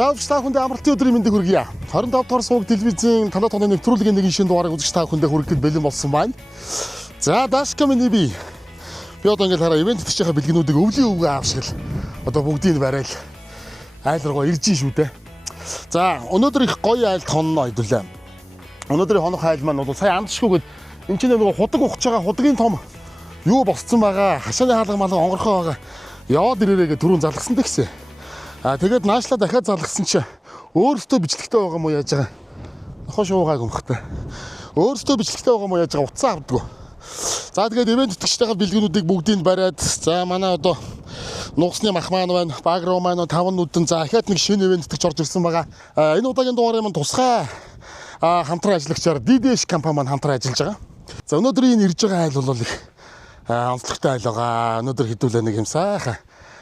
Заавч та бүхэнд амралтын өдрийн мэндийг хүргье. 25 дугаар суваг телевизийн танаа тооны нэвтрүүлгийн нэг шинэ дугаарыг үзэж та бүхэндээ хүргэхэд бэлэн болсон байна. За дашкамны би одоо ингээд хараа ивент төсчийнхаа бэлгэнүүдийг өвлийн өвгөө аавшгал одоо бүгдийг барайл айл руугаа ирж шүү дээ. За өнөөдөр их гоё айл тонно хэдүүлээ. Өнөөдрийн хонох айл маань бол сая амтшгүйгээд энэ чинь нөгөө худаг ухаж байгаа худгийн том юу босцсон байгаа. Хашааны хаалга малга онгорхоо байгаа. Яваад ирээрээ гэ түрүүн залгсан тэгсэн. Тэгээд наашлаа дахиад залгсан чи өөрөөсөө бичлэгтэй байгаа мó яаж байгаа. Нохоо шуугааг өмхтэй. Өөрөөсөө бичлэгтэй байгаа мó яаж байгаа утсаа авдаггүй. За тэгээд ивент тэтгэжтэйгээ бэлгэнүүдийг бүгдийг бариад за манай одоо нуусны мах маань байна, багруу маань 5 нүдэн за ахаад нэг шинэ ивент тэтгэж орж ирсэн байгаа. Энэ удаагийн дугаарыг маань тусгай хамтран ажиллагчаар DDS компани маань хамтран ажиллаж байгаа. За өнөөдрийн ирж байгаа айл бол их онцлогтой айл байгаа. Өнөөдөр хэдүүлээ нэг юм сайхан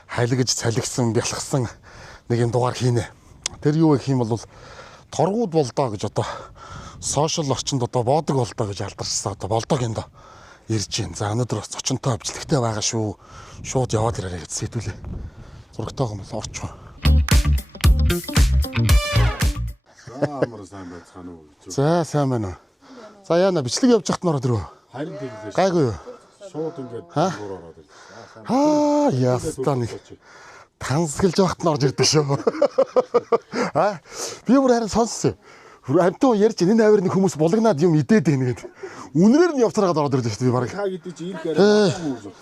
хайлгаж цалигсан бялхсан нэг юм дугаар хийнэ. Тэр юу гэх юм бол торгууд болдоо гэж одоо сошиал орчинд одоо боодог болдоо гэж алдарчсан одоо болдог юм да ирж гин. За өнөөдөр бас зочинтой авчлэгтэй байгаа шүү. Шууд яваад ирээрэй гэж сэдвүүлээ. Зургатайгаа мэл орчоо. Амар сайн байцгаана уу. За сайн байна уу. За яана бичлэг явж хат нороод ирөө. Харин тэглээ. Гайгүй юу? Шууд ингээд зур ороод Аа ирлээ. ястаа нэг тансгэлж явахт нь орж ирдэ шүү. Би бүр харин сонссон. Амтуу ярьж энэ авир нэг хүмүүс булгнаад юм идээд байна гэдэг. Үнрээр нь явцараад ороод ирлээ шүү би баг. Та гэдэг чи ирэх яриа юм уу?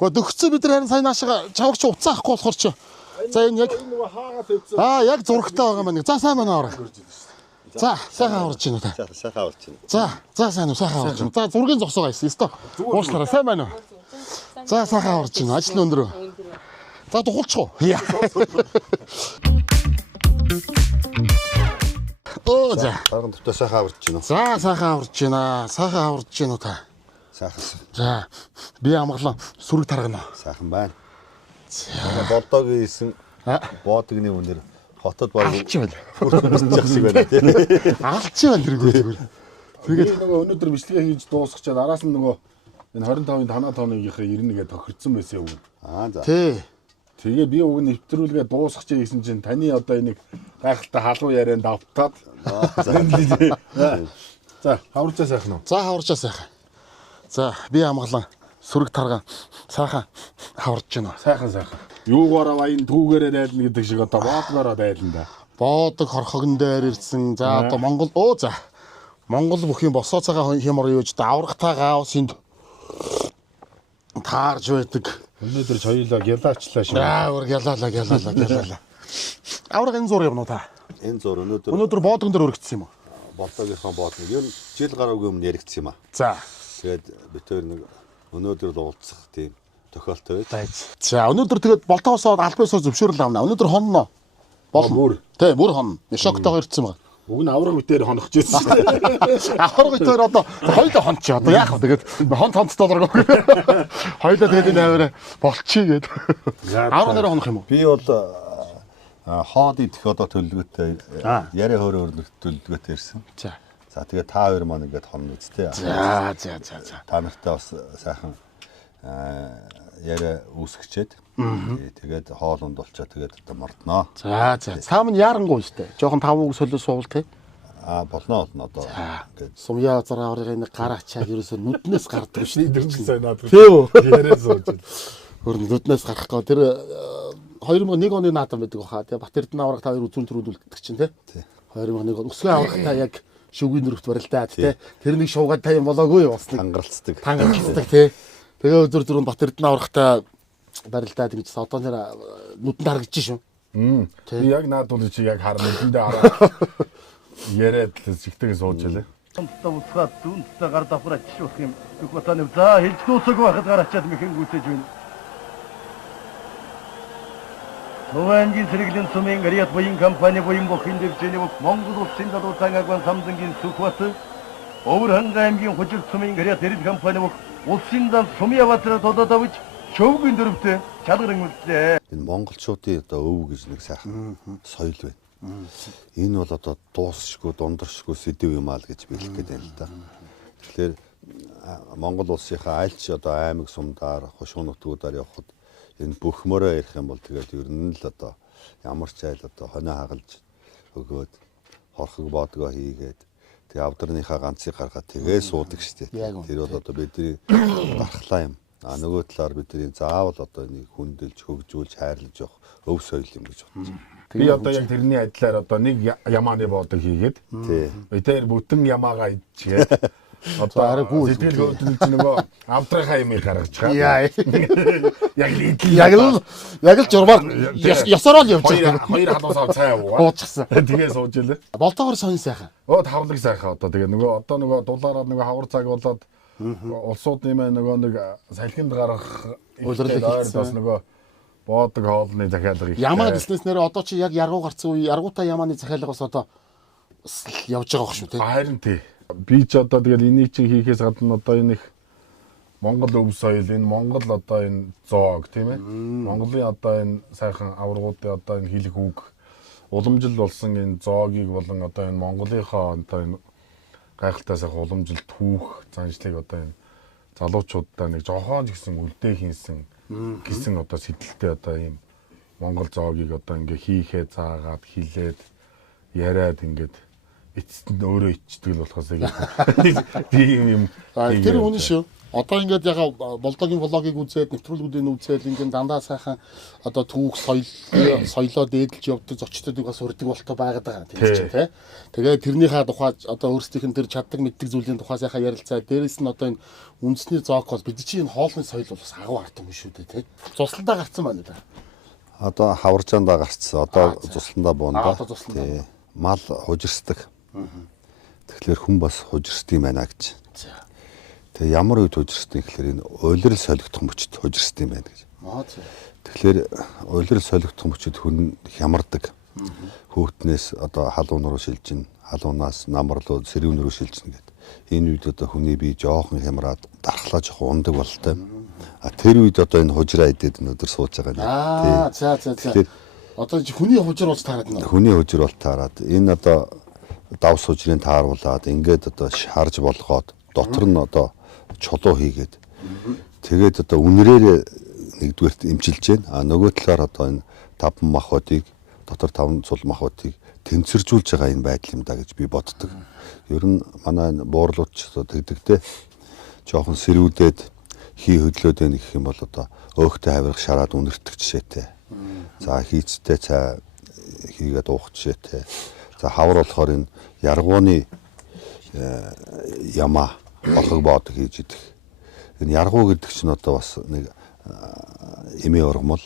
Гэхдээ дөгцөө бид нар харин сайн наашаа чавар чи уцаа ахгүй болохоор чи. За энэ яг нөгөө хаагаа тавьсан. яг зурагтай байгаа маань. За сайн байна аа. За сайхан аварч байна уу та? Сайхан аварч байна. За сайн уу сайхан аварч байна. За зургийн зогсоогоо ийсэн. Өстой. Уушлаараа сайн байна уу? За сайхан аварч байна. Ажил өндөр. За духалчихуу. Оо за. Барган төвтэй сайхан аварч байна. За сайхан аварч байна. Сайхан аварч байна уу та? Сайхан. За би амгалан сүрэг таргана. Сайхан байна. За болдоогийн исэн боодгны үнээр хотод баг Алч байна. хүртэх шиг байна тий. Алч байна тэргүй зүгээр. Тэгээд нөгөө өнөөдөр бичлэгээ хийж дуусгачаад араас нь нөгөө энэ 25-ын танаа тооныгийнхаа 91-гээ тохирцсон байсан юм. За. Тий. Тэгээ би уг нэвтрүүлгээ дуусгачаа гэсэн чинь таны одоо энийг гайхалтай халуун ярианд давтаад за хаварчаа сайхан уу. За хаварчаа сайхан. За би амгалан сүрэг тарган сайхан хаварч байна. Сайхан. Юугаараа баян түүгээрээ дайлна гэдэг шиг одоо боодгоороо дайлна да. Боодог хорхогон дээр ирсэн. За одоо Монгол Монгол бүхийн босоо цагаан хямар юуж даврагтайгаа синд таарж байдаг. Өнөөдөр ч хоёулаа гялаачлаа шүү. Өөр гялалаа. Авраг энэ зур явна уу та? Энэ зур Өнөөдөр боодгон дээр өргөцсөн юм уу? болдоогийнхаа боодны ер нь жил гараагүй өмнө яригдсан юм аа. За. Тэгээд битээр нэг өнөөдөр л уулзах тийм тохиолдол байж. За өнөөдөр тэгээд болтоосоо албаасаа зөвшөөрөл авна. Өнөөдөр хонно. Бүр. Тий, бүр хонно. Шоктойгоо ирсэн байгаа. Уг нь авраг битээр хонох гэсэн шүү дээ. Авраг битээр одоо хоёулаа хонч. Одоо яах вэ? Тэгээд хонц долларгүй. Хоёулаа тэгээд энэ аваараа болчихъя гээд. Авраг нэрээ хонох юм уу? Би бол хоод идэх одоо төлөвлөгөөтэй яриа хөөрөөр төлөвлөгөөтэй ирсэн. За. За тэгээд та хоёр маань ингээд хонно үсттэй. За. Та нартай бас сайхан яриа үүсгэчээд тэгээд хоолунд болчоо тэгээд одоо мордноо. За. Цаам нь ярангуй штэ. Жохон 5 үг солио суувал тий. Болно одоо ингээд сумья зараа орыг нэг гар ачаад ерөөсөө нүднээс гардаг шүү дээ. Идэрч сайн надад. Тий үү? Яриа сууж. Хөр нүднээс гарахгүй тэр 2001 оны наадам байдаг хаа. Тэгээ Батэрдэн авраг та хоёр үзүүн төрүүлдэг чинь тий. 2001 он өсгөө авраг та яг шүгийн дөрөвт барилдаад тий. Тэр нэг шуугаад та юм болоогүй юу бас нэг тангаралцдаг тий. Тэгээ өдөр дөрөв Батэрдэн аврагтаа барилдаад ингэж одоо нэр нүдэнд харагдаж шүү. Би яг наадуул чи яг харна нүдэндээ хараа. Яриад л зигтэйг сууж ялээ. Томтоо усгаад дүнтэй гар давхраач шүүх юм. Түготаны за хэлж дуусаагүй байхад гар ачаад мэхэн гүйцэж байна. Төвэнгийн сэргэлийн сумын гариат буян компани буян бүхэн дэвжээний Монгол улсын далуутан агван самдангийн Сүхбат Өвөрхөн аймгийн хужил сумын гариат эрд компани улсын дан сумын аватраа тододавж шөвгийн дөрөвтэй чалгаран үлдлээ. Энэ монголчуудын одоо өв гэж нэг сайхан соёл байна. Энэ бол одоо дуусшгүй дундаршгүй сэдв юм аа л гэж биелэх гээд байна л да. Тэгэхээр Монгол улсынхаа альч одоо аймаг сумдаар хошуу нутгуудаар явхад энэ бүхмөрөө ярих юм бол тэгээд ер нь л одоо ямар ч айл одоо хонио хагалж өгөөд хорхог боодгоо хийгээд тэгээ авдарныхаа ганцыг гаргаад тэгээ суудаг штеп. Тэр бол одоо бидний дархлаа юм. Нөгөө талаар бидний заавал одоо энийг хүндэлж хөгжүүлж хайрлаж явах өв соёл юм гэж бодож байна. Би одоо яг тэрний адилаар одоо нэг ямааны боодог хийгээд тэр бүтэн ямаагаа идчихээд одоо сэтгэл хөдлөлж нөгөө авдрахаа юм гаргаж байгаа. Яг л журмаар ёсороо л явж байгаа. Хоёр халуус ав цай уугаа. Уучсан. Тэгээ сууж илээ. Болтоогоор сонь сайхан. Тавлаг сайхан одоо тэгээ нөгөө дулаараа нөгөө хавар цаг болоод улсууд нэмээ нөгөө нэг салхинд гарах Улирлыг бас нөгөө боодог хоолны захиалга их. Ямаа гэснээс нэрээ одоо чи яг яргуу гарсан үе яргуутай ямааны захиалга бас одоо явж байгаа байх шүү тий. Харин тий. Би ч одоо тэгэл энийг чинь хийхээс гадна одоо энэ их Монгол өв соёл энэ Монгол одоо энэ зоог тийм ээ. Монголын одоо энэ сайхан аваргуудын одоо энэ хэлэх үг уламжил болсон энэ зоогийг болон одоо энэ Монголынхоо одоо энэ гайхалтай сайхан уламжил түүх заншлыг одоо энэ залуучуудаа нэг жоохон ч гэсэн үлдээ хийсэн гэсэн одоо сэтэлтэй одоо ийм Монгол зоогийг одоо ингээ хийхээ заагаад хилээд яриад ингээд эцэст нь өөрөө ичдэг л болохоос ийм тэр үнэн шүү. Одоо ингээд яг болдогийн влогийг үзээд нэвтрүүлгүүдийг үзээд ингээд дандаа сайхан одоо түүх соёлоо дээдлж явдаг зочдуудыг бас урддаг болтой байгаад байгаа тийм чинь тий. Тэгээ тэрнийхээ тухай одоо өөрсдийнх нь тэр чаддаг мэддэг зүйлийн тухай сайхан ярилцаа. Дээрээс нь одоо энэ үндэсний зоог бол бид чинь энэ хоолны соёл бол бас агуу ард юм шүү дээ тий. Цусландаа гарцсан байна да. Одоо хаваржаандаа гарцсан. Одоо цусландаа буунда. Тий. Мал хужирсдаг. Тэгэхээр хүн бас хужирсдаг юм байна гэж. Тэгээ ямар үед хужирсдаг гэхээр энэ уйлрал солигдох мөчд хужирсдаг юм байна гэж. Тэгэхээр уйлрал солигдох мөчд хүн хямардаг. Хөөхтнээс одоо халуун руу шилжин, халуунаас намар руу сэрүүн рүү шилжин гэдэг. Энэ үед одоо хүний бие жоохон хямраад дархлаа жоохон ундаг болтой. Тэр үед одоо энэ хужираа идээд өнөдөр сууж байгаа юм. Тэгэхээр одоо хүний хужир болж таарад нэ. Хүний хужир бол таарад. Энэ одоо давс хужирын тааруулаад ингээд одоо шарж болгоод дотор нь одоо чулуу хийгээд тэгээд одоо үнрээр нэгдүгээрт имчилж байна. Нөгөө талаар одоо энэ 5 махбодыг дотор 5 цул махбодыг тэнцвэржүүлж байгаа энэ байдал юм да гэж би боддог. Ер нь манай буурлууд ч одоо тэгдэгтэй жоохон сэрүүлдээд хий хөдлөөд байна гэх юм бол одоо өөхтэй хавирах шараад үнэртэх жишээтэй. За хийцтэй цай хийгээд уух жишээтэй. За хавар болохоор энэ яргууны ямаа орхог боодог хийж идэх. Энэ яргуу гэдэг чинь одоо бас нэг эмээ ургамал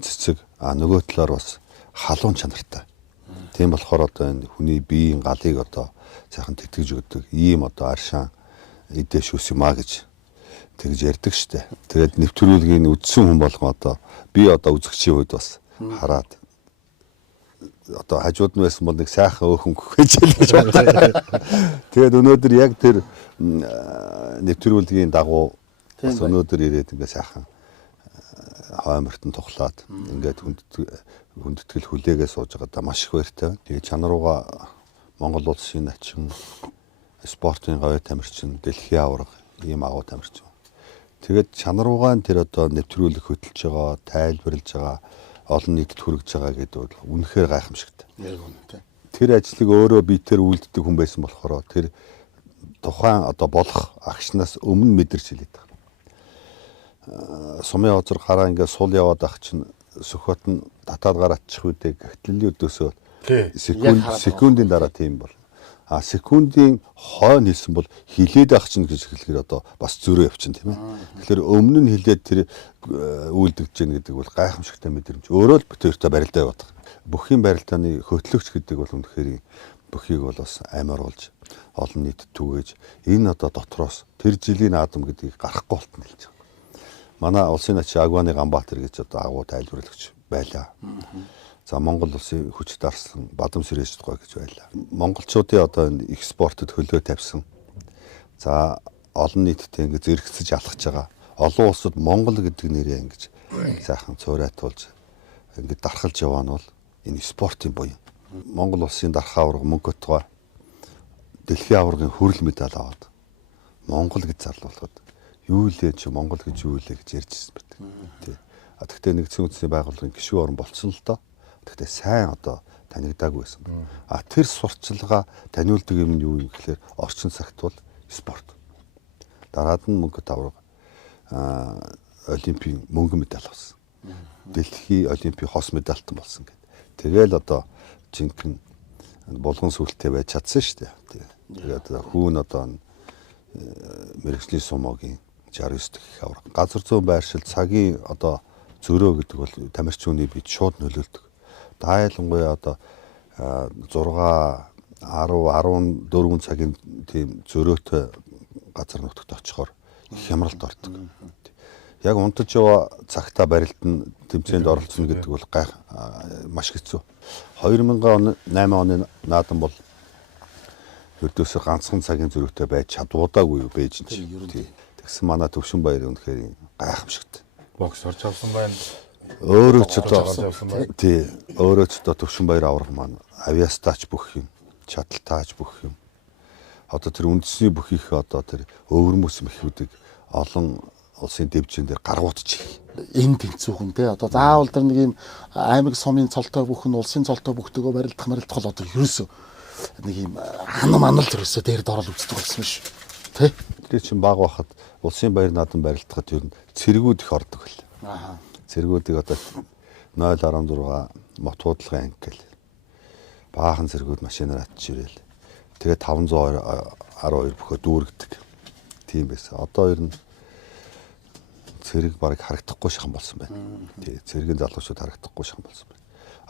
цэцэг нөгөө талаар бас халуун чанартай. Тийм болохоор одоо энэ хүний биеийн галыг одоо сайхан тэтгэж өгдөг ийм одоо аршаан эдэж ус юм а гэж тэгж ярьдаг штэ. Тэгээд нэвтрүүлгийг үзсэн хүн болгон одоо би одоо үзэгчийн үед бас хараад одоо хажууд нь байсан бол нэг сайхан өөхөн гөхөж гэж бодлоо. Тэгээд өнөөдөр яг тэр нэвтрүүлгийн дагуу бас өнөөдөр ирээд ингээ сайхан хоймортон тухлаад ингээд хүндэтгэл хүлээгээ сууж байгаадаа маш их баяртай байна. Тэгээд чанарууга Монгол улсын начин спортын говь тамирчин дэлхийн аварга ийм агуу тамирчин. Тэгээд чанаруугаан тэр одоо нэвтрүүлэг хөтөлж байгаа, тайлбарлаж байгаа, олон нийтэд хүргэж байгаа гэдэг бол үнэхээр гайхамшигтай. Яг үнэтэй. Тэр ажлыг өөрөө биетээр үйлддэг хүн байсан болохоор тэр тухайн одоо болох агшнаас өмнө мэдэрч хэлээд байгаа. Сумын озор гараа ингээд сул яваад ах чинь сөхөт нь татаад гараачих үедээ гахтлын өдөөсөө секундын дараа тийм бол. Секундын хойно хэлсэн бол хилээд ах чинь гэж хэлэхээр одоо бас зөрөө явчин тийм ээ. Тэгэхээр өмнө нь хилээд тэр үйлдэгж гэн гэдэг бол гайхамшигтай мэдрэмж. Өөрөө л бүтээртэй барилдаа яваад байгаа. Бүхийн барилдааны хөтлөгч гэдэг бол үнэхээр бүхийг бол бас амируулж олон нийтэд түгээж энэ одоо дотроос тэр жилийн наадам гэдгийг гарахгүй болтно хэлж байгаа. Манай улсын нач Агваны Ганбаатар гэж одоо агуу тайлбарлагч байлаа. За Монгол улсын хүч дарсан Бадам Сүрээжт гой гэж байлаа. Монголчуудын одоо энэ экспортод хөлөө тавьсан. За олон нийтэд ингэ зэрэгцэж алхаж байгаа. Олон улсад Монгол гэдэг нэрээ ингэж сайхан цуурайтуулж ингэ дархалж яваа нь бол энэ спортын буян. Монгол улсын дархаа аварга мөнгө отгоо дэлхийн аваргын хүрэл медаль аваад Монгол гэж зарлуулахад юу лээ чи Монгол гэж юу лээ гэж ярьжсэн байдаг. Тий. Тэгвэл нэгдсэн үндэсний байгууллагын гишүүн орн болцсон л доо. Гэхдээ сайн одоо танигдаагүй байсан. Тэр сурчлагаа таниулдаг юм нь юу юм гэхээр орчин цагт бол спорт. Дараад нь мөнгө давраг олимпийн мөнгөн медаль авсан. Дэлхийн олимпийн хос медальтан болсон гэдэг. Тэгэл одоо жинхэнэ булган сүлттэй байж чадсан шүү дээ. Тэгээд хүүн одоо мэрэгжлийн сумогийн 69 дэх их авраг. Газар зүйн байршил цагийн одоо зөрөө гэдэг бол тамирчууны бид шууд нөлөөлдөг. Дайлангуяа одоо 6 10 14 цагийн тийм зөрөөтэй газар нутагт очихоор хямралд ордог. Яг унтаж яваа цагтаа барилтанд тэмцээнд оролцоно гэдэг бол маш хэцүү. 2008 оны наадам бол ердөөсөө ганцхан цагийн зөрүүтэй байж чадвуудаагүй юу байж чинь. Тэгсэн манай Төвшин баяр үнэхээр гайхамшигт. Бокс орж авсан байна. Өөрөө ч одоо Төвшин баяр аврах маань авиастаач бүх юм, чадалтаач бүх юм. Одоо тэр үндэсний бүх их одоо тэр өвөрмөс мэхүүдийг олон улсын дэвжин дээр гаргуудчих. Энэ тэнцүүхэн те одоо заавал тэр нэг юм аймаг сумын цолтой бүхэн улсын цолтой бүхтэйгөө барилдах бол одоо ерөөсөө нэг юм манал төрөөсөө дээрд орол үздэг болсон биш тий. Тэр чинь баг байхад улсын баяр наадам барилдахад ер нь цэргүүд их ордог байл. Цэргүүдийг одоо 016 мот худалгын анги гэл баахан цэргүүд машинаар атж ирээл. Тэгээ 512 бөхөө дүүргдэг. Тийм байсан. Одоо ер нь цэрэг барыг харагдахгүй шахан болсон байна. Тий, цэргийн залуучууд харагдахгүй шахан болсон байна.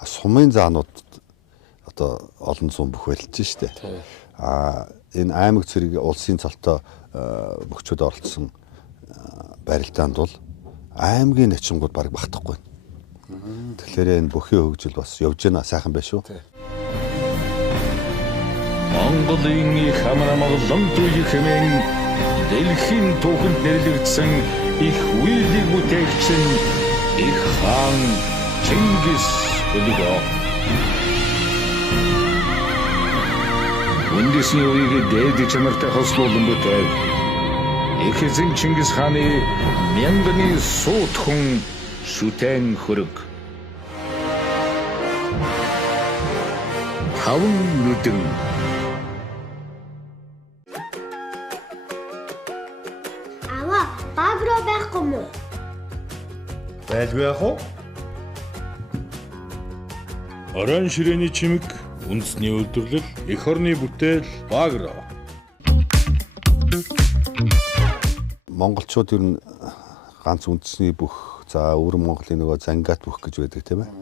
Сумын заанууд одоо олон сум бүх байлж штэ. Энэ аймаг цэрэг улсын цолтой мөхчөд оролцсон барилдаанд бол аймгийн начингууд барыг багтахгүй байна. Тэгэхээр энэ бүхий хөгжил бас явж байна, сайхан байна шүү. Монголын их хамрамгалан туй хэмээн дэлхийн түүхэнд нэрлэгдсэн их үеийг бүтээгчсэн их хаан Чингис өлгөө. Үндэсний үеийг дээд чанартай хослуулан бүтээл их эзэн Чингис хааны мянганы суут хүн шүтэн хөрөг. Хавн нүдэн Багроо байхгүй мó? Байлгүй яах вэ? оройн ширээний чимэг, үндэсний үйлдвэрлэл, эх орны бүтээл, багроо. Монголчууд ер нь ганц үндэсний бүх за өвөр Монголын нөгөө зангаат бүх гэж байдаг тийм ээ.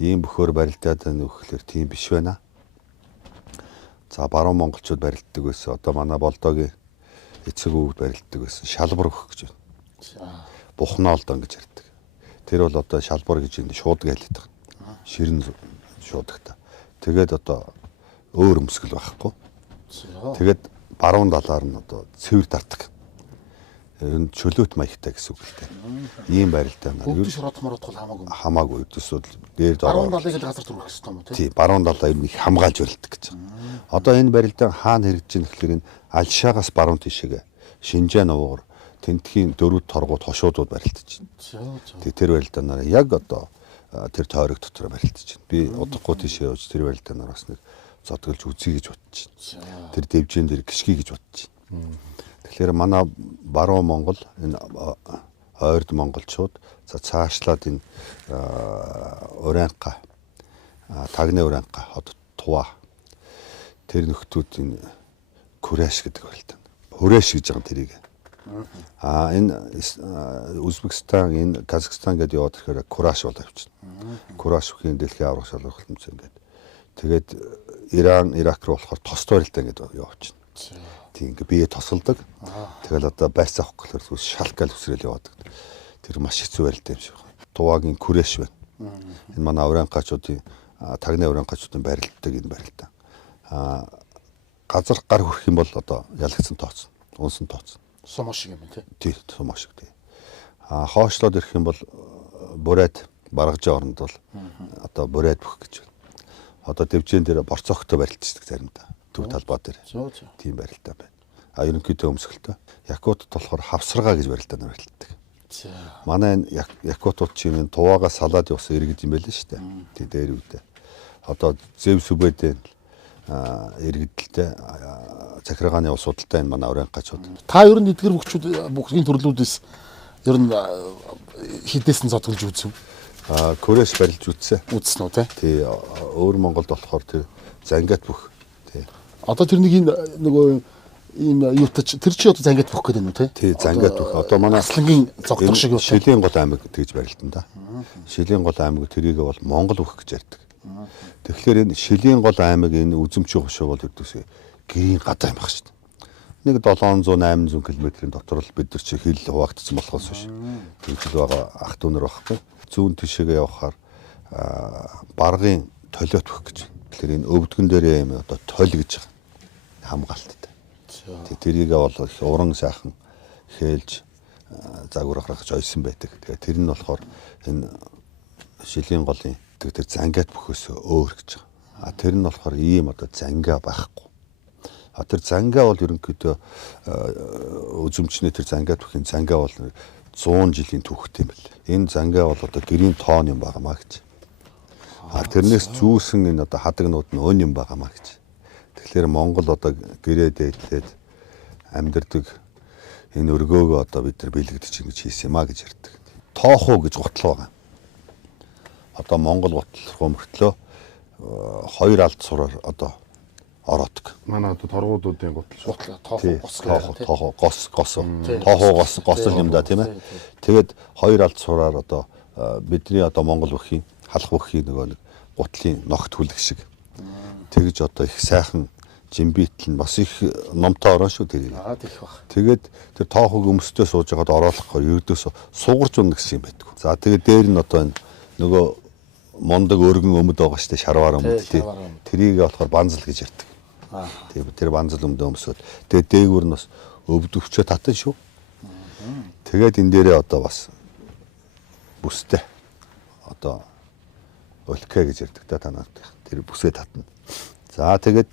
Ийм бөхөөр барилдаад байна гэхэлэр тийм биш байна. За баруун монголчууд барилддаг байсан. Одоо манай болдоогийн эцэг өвгд барилддаг байсан. Шалбар бүх гэж байна. Бухнаалдан гэж ярьдаг. Тэр бол одоо шалбар гэж энэ шуудаг хэлээд байгаа. Ширэн шуудагта. Тэгээд одоо өөр өмсгөл байхгүй. Тэгээд баруун талаар нь одоо цэвэр дартаг. Энэ чөлөөт маягтай гэсэн үг л дээ. Ийм барилдаа нар Бүгд шородох мородох хамаагүй. Хамаагүй өдөөсөө дээр Баруун талыг л газар түргэх хэрэгтэй юм уу тий? Баруун талаа ер нь их хамгаалж барилдаг гэж байна. Одоо энэ барилдаан хаана хэрэгжиж байгаа гэхээр энэ Алшаагаас баруун тишээгээ Шинжаан уугар тентхийн дөрвд торгууд хошуудууд барилдаж байна. Тэр барилдаанаар яг одоо тэр тойрог дотор барилдаж байна. Би удахгүй тийшээ явж тэр барилдаанаар бас нэг зодголж үзье гэж бодож байна. Тэр дэвжэн дээр гიშгий гэж бодож байна. Тэгэхээр манай баруун Монгол энэ ойрд монголчууд за цаашлаад энэ Урайнга Тагны Урайнга хот Тува тэр нөхдүүд энэ Кураш гэдэг байлаа. Хүрээш гэж байгаа тэрийг. Энэ Узбекистан, энэ Казахстан гэдээ яваад ирэхээр Кураш болоо явчихна. Кураш бүхийн дэлхийн аврах шалралт юмс ингээд. Тэгээд Иран, Ирак руу болохоор тос барилдаа ингээд явчихна. Тийм ингээд бие тосолдог. Тэгэл одоо байц авах гэхээр шалкал үсрээл яваад. Тэр маш хэцүү барилдаа юм шиг байна. Тувагийн Кураш байна. Энэ манай Урайнгачуудын Тагны Урайнгачуудын барилддаг энэ барилдаа. Газар гар хүрэх юм бол одоо ялагдсан тооцно. Унсан тооцно. Сумоо шиг юм тий. Тий, сумоо шиг тий. Хоошлоод ирэх юм бол Бурайд баргажийн оронд бол одоо Бурайд бүх гэж байна. Одоо дэвжэн дээр борцоогтой барилдчихдаг заримдаа. Төв талбай дээр. Тийм барилдаа байна. Ерөнхийдөө өмсгөлтэй. Якутд болохоор хавсаргаа гэж барилдаанаар барилддаг. Манай энэ Якутуудчийн туваага салаад явсан иргэд юм байл шүү дээ. Тэг дээр үедээ. Одоо Зевс үбэдэн иргэдэлтэй захиргааны ус судалтай энэ манай орон гачууд. Та ер нь эдгээр бүхний төрлүүдээс ер нь хідээс нь зодголж үзв. Кореш барилж үтсэн. Үзсэн үү те? Тий өөр Монголд болохоор тэр зангиат бүх. Тий. Одоо тэр нэг энэ нөгөө ийм юутач тэр чи одоо зангиат бүх гэдэг юм уу те? Тий зангиат бүх. Одоо манай Аслангийн зогдох шиг юу? Шилийн гол аймаг тэгж барилдан да. Шилийн гол аймаг тэрийг бол Монгол бүх гэж ярьдаг. Тэгэхээр энэ Шилийн гол аймаг энэ үзэмчийн хошоо бол өгдөөсөө гэрийн гадаа аймаг шүү дээ. Нэг 700-800 км-ийн дотор л бид нар чи хил хуваагдсан болохоос биш. Тэгж байгаа ах дүү нар байхгүй. Зүүн тишээгээ явахаар баргын толиот бүх гэж. Тэгэхээр энэ өвдгөн дээрээ юм одоо толь гэж хамгаалттай. Тэрийгээ бол уран сайхан хээлж загварахрах ойсон байдаг. Тэгээ тэр нь болохоор энэ Шилийн голын тэр зангиат бөхөөс өөр гэж байгаа. Тэр нь болохоор ийм одоо зангаа байхгүй. Тэр зангаа бол ерөнхийдөө үзэмчний тэр зангиат бүхийн зангаа бол 100 жилийн түүхтэй юм байна. Энэ зангаа бол одоо гэрийн тоон юм байгаамаа гэж. Тэрнээс зүүсэн энэ одоо хадагнууд нь өн юм байгаамаа гэж. Тэгэхээр Монгол одоо гэрээ дээдлээд амьдардаг энэ өргөөгөө одоо бид нар бэлэгдэж ингэж хийсэн юм а гэж ярьдаг. Тоохоо гэж гутал байгаа. Одоо Монгол гутал мөртлөө хоёр алд сураар одоо ороодог. Манай одоо торгуудуудын гутал Тоохоо гос юм да тийм ээ. Тэгээд хоёр алд сураар одоо бидний одоо Монгол бүхийн халах бүхийн нөгөө нэг гутлын ногт хүлэг шиг. Тэгж одоо их сайхан жимбитл нь бас их номтой орон шүү тэрийг. тийх баг. Тэгээд тэр тоохог өмсдөө сууж байгаад ороолохгүй ердөөс сугарч унна гэсэн юм байдаг. За тэгээд дээр нь одоо энэ нөгөө мондог өргөн өмд байгаа штэ шарваар өмд тий. Тэрийг болохоор банзал гэж ярьдаг. Тэгээд тэр банзал өмдөө өмсөд тэгээд дээгүүр нь бас өвдөвчөө татан шүү. Тэгээд энэ дээрээ одоо бас бүстэй одоо өлкэ гэж ярьдаг та танаар тэр бүсээ татна. За тэгээд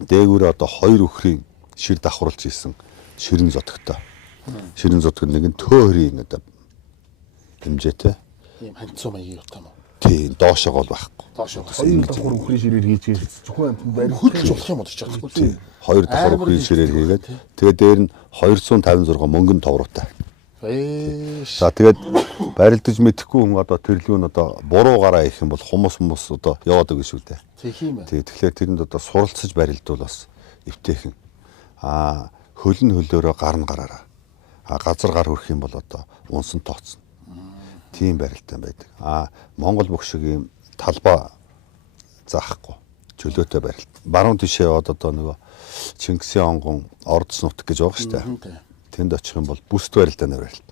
дээгүүр одоо хоёр өхрийн шир давхруулж ийсэн ширэн зодогтой. Ширэн зодог нэг нь төөрийн одоо хэмжээтэй. Ийм ханцуу маягийн юу юм уу? Тийм доошоо гол байхгүй. Доошоо хоёр давхар өхрийн ширээр хийж зөвхөн амт барих хөлж болох юм уу гэж бодсон. тийм хоёр давхар өхрийн ширээр хийгээд тэгээд дээр нь 256 мөнгөн товруутай. За тэгээд барилдаж мэдэхгүй хүн одоо тэрлүү нь одоо буруу гараа их юм бол хүмүүс одоо яваад байгаа шүү дээ. Тийм ээ. Тэгэхээр тэрэнд одоо суралцаж барилдвал бас эвтэйхэн. Хөл нь хөлөөрөө гар нь гараараа. Газар гар хүрэх юм бол одоо унсан тооцно. Тийм барилтаа байдаг. Монгол бүх шиг ийм талбай заахгүй. Чөлөөтэй барилт. Баруун тишээ яваад одоо нөгөө Чингисийн онгон ордос нутг гэж байгаа шүү дээ. Тэнд очих юм бол бүст барилдааны барилт.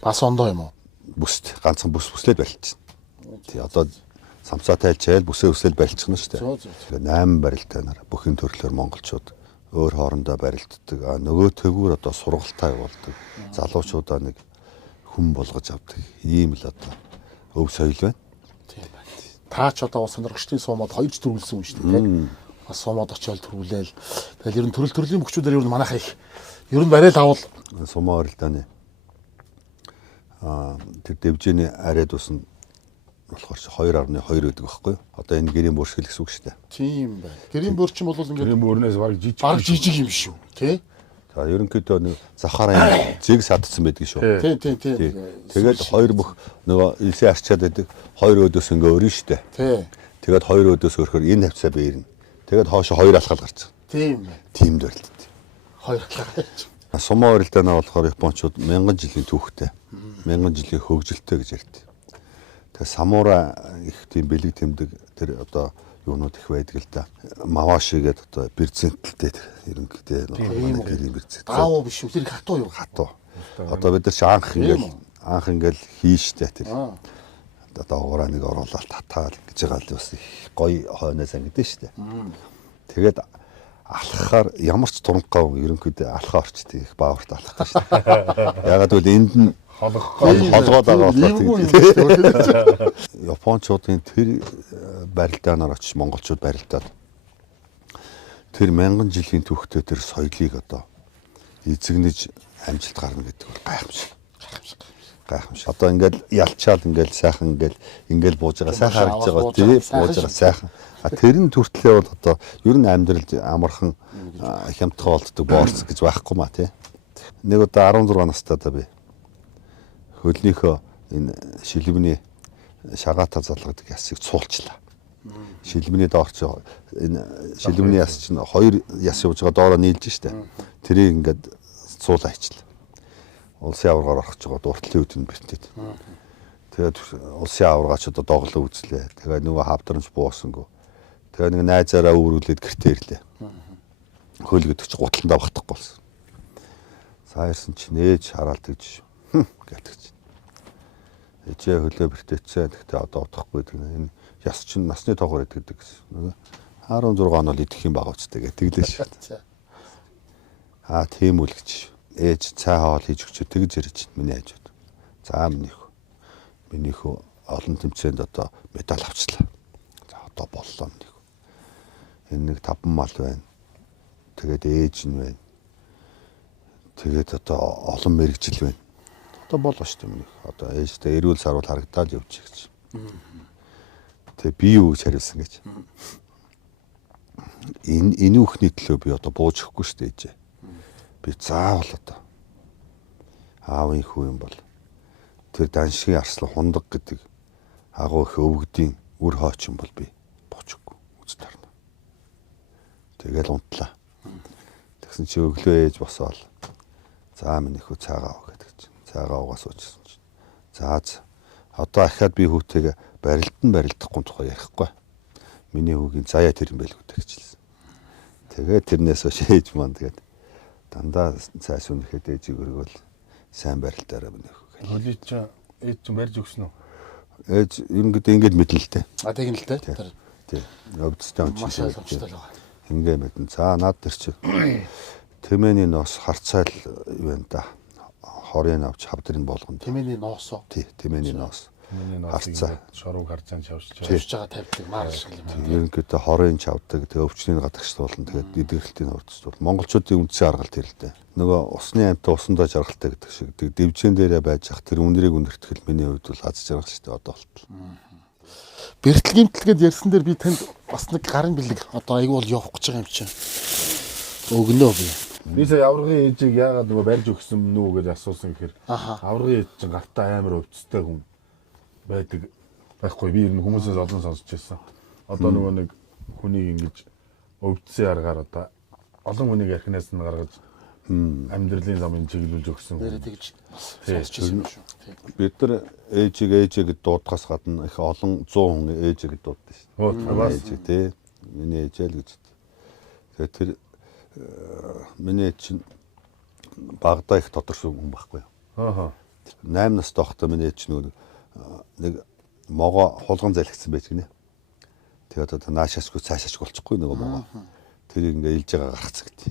Бас ондоо юм уу? Бүст ганцхан бүслээд барилж байна. Тий одоо самцаа тайлчаал бүсээ өсөөл барилчихна шүү дээ. 8 барилдаанаар бүхэн төрлөөр монголчууд өөр хоорондоо барилддаг. Нөгөө төвүүр одоо сургалтаа явуулдаг. Залуучуудаа нэг хүн болгож авдаг. Ийм л одоо өв соёл байна. Тийм байна. Та ч одоо сонирхчдын суумад хоёрч төрүүлсэн юм шүү дээ. Бас суумад очиод төрүүлээл. Тэгэл ер нь төрлийн бүхчүүдээр ер нь манайхаа их ер нь барайл авал сумаа орилдааны тэр дэвжээний арайд ус нь болохоор 2.2 гэдэг байхгүй юу? Одоо энэ гэрийн бүршгэл гэсэн үг шүү дээ. тийм байна. Гэрийн бөрчин бол ингээд гэрийн бөөрнөөс баг жижиг юм шүү, тий? За ерөнхийдөө нэг завхаараа зэг садсан байдаг шүү. Тийм. Тэгээд хоёр бүх нөгөө илсээ арчаад байдаг. Хоёр өөдөөс ингээ өрнө шүү дээ. Тий. Тэгээд хоёр өөдөөс өрхөөр энэ хавцаа биернэ. Тэгээд хоошо хоёр алхал гарч байгаа. Тийм байна. Тимд барилт. Хоёр гарч. Сумаа орилдаанаа болохоор Япончууд 1000 жилийн түүхтэй. 1000 жилийн хөгжилтэй гэж ярьдаг. Тэгээ самура их тийм бэлэг тэмдэг тэр одоо юунууд их байдаг л да. Маваши гэдэг одоо бэрцэнтэлтэй ерөнхийдөө гэрийн бэрцэнт. Даав биш үү? Тэр хатуу юу? Хатуу. Одоо бид нар чи анх ингээл хийштэй тэр. Одоо уураа нэг оруулаад татаал гэж байгаа л бас их гоё хойноо сангидэн штэ. Тэгээд алхахаар ямар ч туранхаа ерөнхийдөө алхаа орчтой их бааварт алхах шүү дээ. Ягаад гэвэл энд нь холгоод байгаа болохоор Япончуудын тэр барилдаанаар очиж монголчууд барилдаад тэр 1000 жилийн түүхтэй тэр соёлыг одоо эзэгнэж амжилт гарна гэдэг бол гайхамшиг. Гайхамшиг. Одоо ингээл ялчаал ингээл сайхан ингээл бууж байгаа сайхан харагдаж байгаа тий бууж байгаа сайхан. Тэр нь төртлөө бол одоо ер нь амьдралд амархан хямдхан болтдог боорц гэж байхгүй маа тий. Нэг удаа 16 настайдаа би хөлнийхөө энэ шилбэний шагаатаа залгадаг ясыг цуулчлаа. Шилбэний доорч энэ шилбэний яс чинь 2 яс явж байгаа доороо нийлж штэ. Тэрийг ингээд цуулаа хийчлээ. Улсын аваргаар орох гэж байгаа дуртлын үдэнд бэртээд. Тэгээд улсын аваргаач одоо доглоо үзлээ. Тэгээд нөгөө хавтарамж буусангүй. Тэгээд нэг найзаараа өөрүүлээд гэртээ ирлээ. Хөл гэдэг чи гутландаа багтахгүй болсон. Саярсан чи нээж хараад тэгж гэтгч. Ээжээ хөлөө бэртээцээ. Тэгтээ одоо удахгүй гэдэг энэ яс чинь насны тоогоор идэг гэсэн. Нөгөө 16 он бол идэх юм байгаа үстэй гэх тэглээ шүү. Тийм үл гэж. Ээж цай хоол хийж өгч тэгж ярьж миний хажууд. За миний хөө олон тэмцээнд одоо медаль авчлаа. За одоо боллоо миний хөө. Энэ нэг 5 мал байна. Тэгээд ээж нь байна. Тэгээд одоо олон мэрэгжил байна. Одоо болоо шүү дээ миний. Одоо ээжтэй эрүүл сарвал харагдаад явж гэж. Тэгээ би юу гэж хариулсан гэж. Энэ үхний төлөө би одоо бууж өгөхгүй шүү дээ ээжээ. Би заавал одоо аавын хүү юм бол тэр даншгийн арслан хундаг гэдэг агуу их өвгдийн үр хоочин бол би буучгүй үз тарна. Тэгэл унтлаа. Тэгсэн чи өглөө ээж босоол. За минь ихүү цаагаа ав гэдэг чинь. Цаагаа угаас уучсан чинь. За одоо ахаад би хүүтэйгээ барилдахгүй тухай ярихгүй. Миний хүүгийн заяа тэр юм байл гэдэг хэлсэн. Тэгээд тэрнээс хойш ээж маань тэгээд дандаа цааш үнэхэд ээжийг өргөөл сайн барилтаараа минь хөө. Хөлий чи ээж чинь барьж өгсөн үү? Ээж ерөнхийдөө ингэж мэдэн л дээ. Тэг юм л дээ. Тий. Өвдөстэй он Маш ойлгомжтой л байгаа. Ингээ мэдэн. За наад тэр чи Тэмээний ноос харцайл юу вэ да? Хорын авч хавдрын болгонд. Тэмээний ноос уу? Тий, тэмээний ноос. Миний ноосыг шорог харцаан чавшиж байгаа тавьдаг маар шиг юм. Ерөнхийдөө хорын чавдаг, тэгээ өвчний гадагш туулна, тэгээд эдгэрэлтийн хурцтуул. Монголчуудын үндсэн аргалт ирэлтэй. Нөгөө усны амьтаа усандаа жаргалтай гэдэг шиг. Тэг дэвжэн дээрээ байж ах тэр үнэрийг үнэртгэл миний хувьд бол аз жаргал шүү дээ одоо болтол. Бэртэл гимтэлгээд ярьсан дээр би танд бас нэг гарын бэлэг одоо айгүй бол явах гэж байгаа юм чинь. Өгнөө би. Би сая аврагын ээжийг яагаад нөгөө барьж өгсөн нү гэж асуусан гэхээр аврагын ээж чинь гартаа амар өвцтэй хүн байдаг байхгүй би ер нь хүмүүсээс олон сонсч байсан. Одоо нөгөө нэг хүнийг ингэж өвдсөн аргаар одоо олон хүнийг архинаас нь гаргаж амьдралын замыг чиглүүлж өгсөн. Нэрээ тэгж сонсч байсан юм шүү. Бид нар ээжээ гэд дуудахаас гадна их олон 100 хүн ээжээ гэд дууддаг шүү. Ээж тий. Миний ээжээ л гэж. Тэгэхээр тэр миний чинь багада их тодорсон хүн байхгүй. 8 настай байхдаа миний ээж нэг могоо хулган залгицсан байж гинэ. Тэгээд одоо наашаасгүй цаашаасгүй болчихгүй нөгөө могоо. Тэр ингээ илж байгаа гаргацсан гэдэг.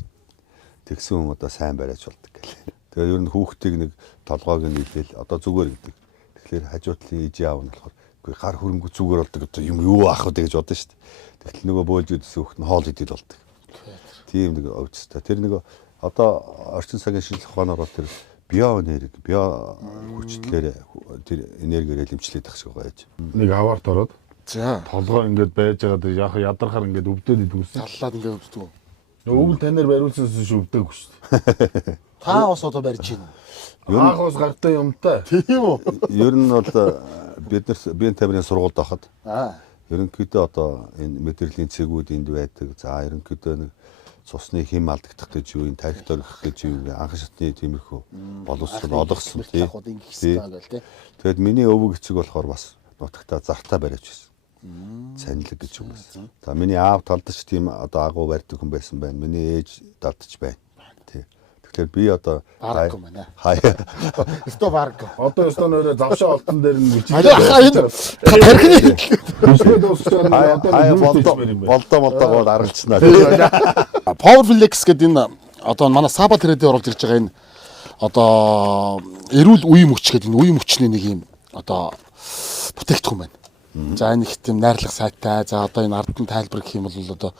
Тэгсэн хүн одоо сайн бариач болдог гэл. Тэгээд ер нь хүүхдийг нэг толгойг нь нийлээл одоо зүгээр гэдэг. Тэгэхээр хажуудлын ээжээ аав нь болохоор үгүй гар хөрөнгө зүгээр болдог одоо юм юу аах вэ гэж бодсон шүү дээ. Тэгтэл нөгөө боолж үдсэн хүүхд нь хоол идэл болдог. Тийм нэг өвчтэй. Тэр нэг одоо орчин цагийн шинжилгээ ухаанаар бол тэр биоэнерги, био хүчлэлээр тэр энергиээр илэмчлээд тах шиг байгаа ээж. Нэг аваарт ороод За. толгой ингээд байж байгаа яг ядарахаар ингээд өвдөд идэгсэн. Таллаад ингээ өвддөг. Өвөл танаар бариулсанс шүү өвдөөгүй шүү дээ. Та бас одоо барьж байна. Аах ус гартай юмтай. Тийм үү? Ер нь бол бид нар биеийн тамирын сургуульд байхад ерөнхийдөө одоо энэ мэдрэлийн цэгүүд энд байдаг. За ерөнхийдөө нэг цусны хим алдагдах гэж юу, тарих дөрөх гэж юу, анх шатны тиймэрхүү боловсрол олгосон тий. Тэгэд миний өвөг эцэг болохоор бас нутагтаа зартаа бариач байсан. Цанилэг гэж юм байсан. За миний аав талдч тийм одоо агуу барьдаг хүн байсан байна. Миний ээж талдч байна. Тий. Тэгэхээр би одоо Бараг юм байна. Хаяа. Өстө бараг. Одоо өстөө нөрөө завшаа олтон дээр нь бичиж. Тархины болдоо аргалцснаа. Power Flex гэдэг энэ одоо манай Saba трейдер оруулж ирж байгаа энэ одоо эрүүл үе мөч гэдэг энэ үе мөчний нэг юм одоо бүтээгдэхүүн байна. За энэ их тийм найрлах сайтай. За одоо энэ ардын тайлбар гэх юм бол одоо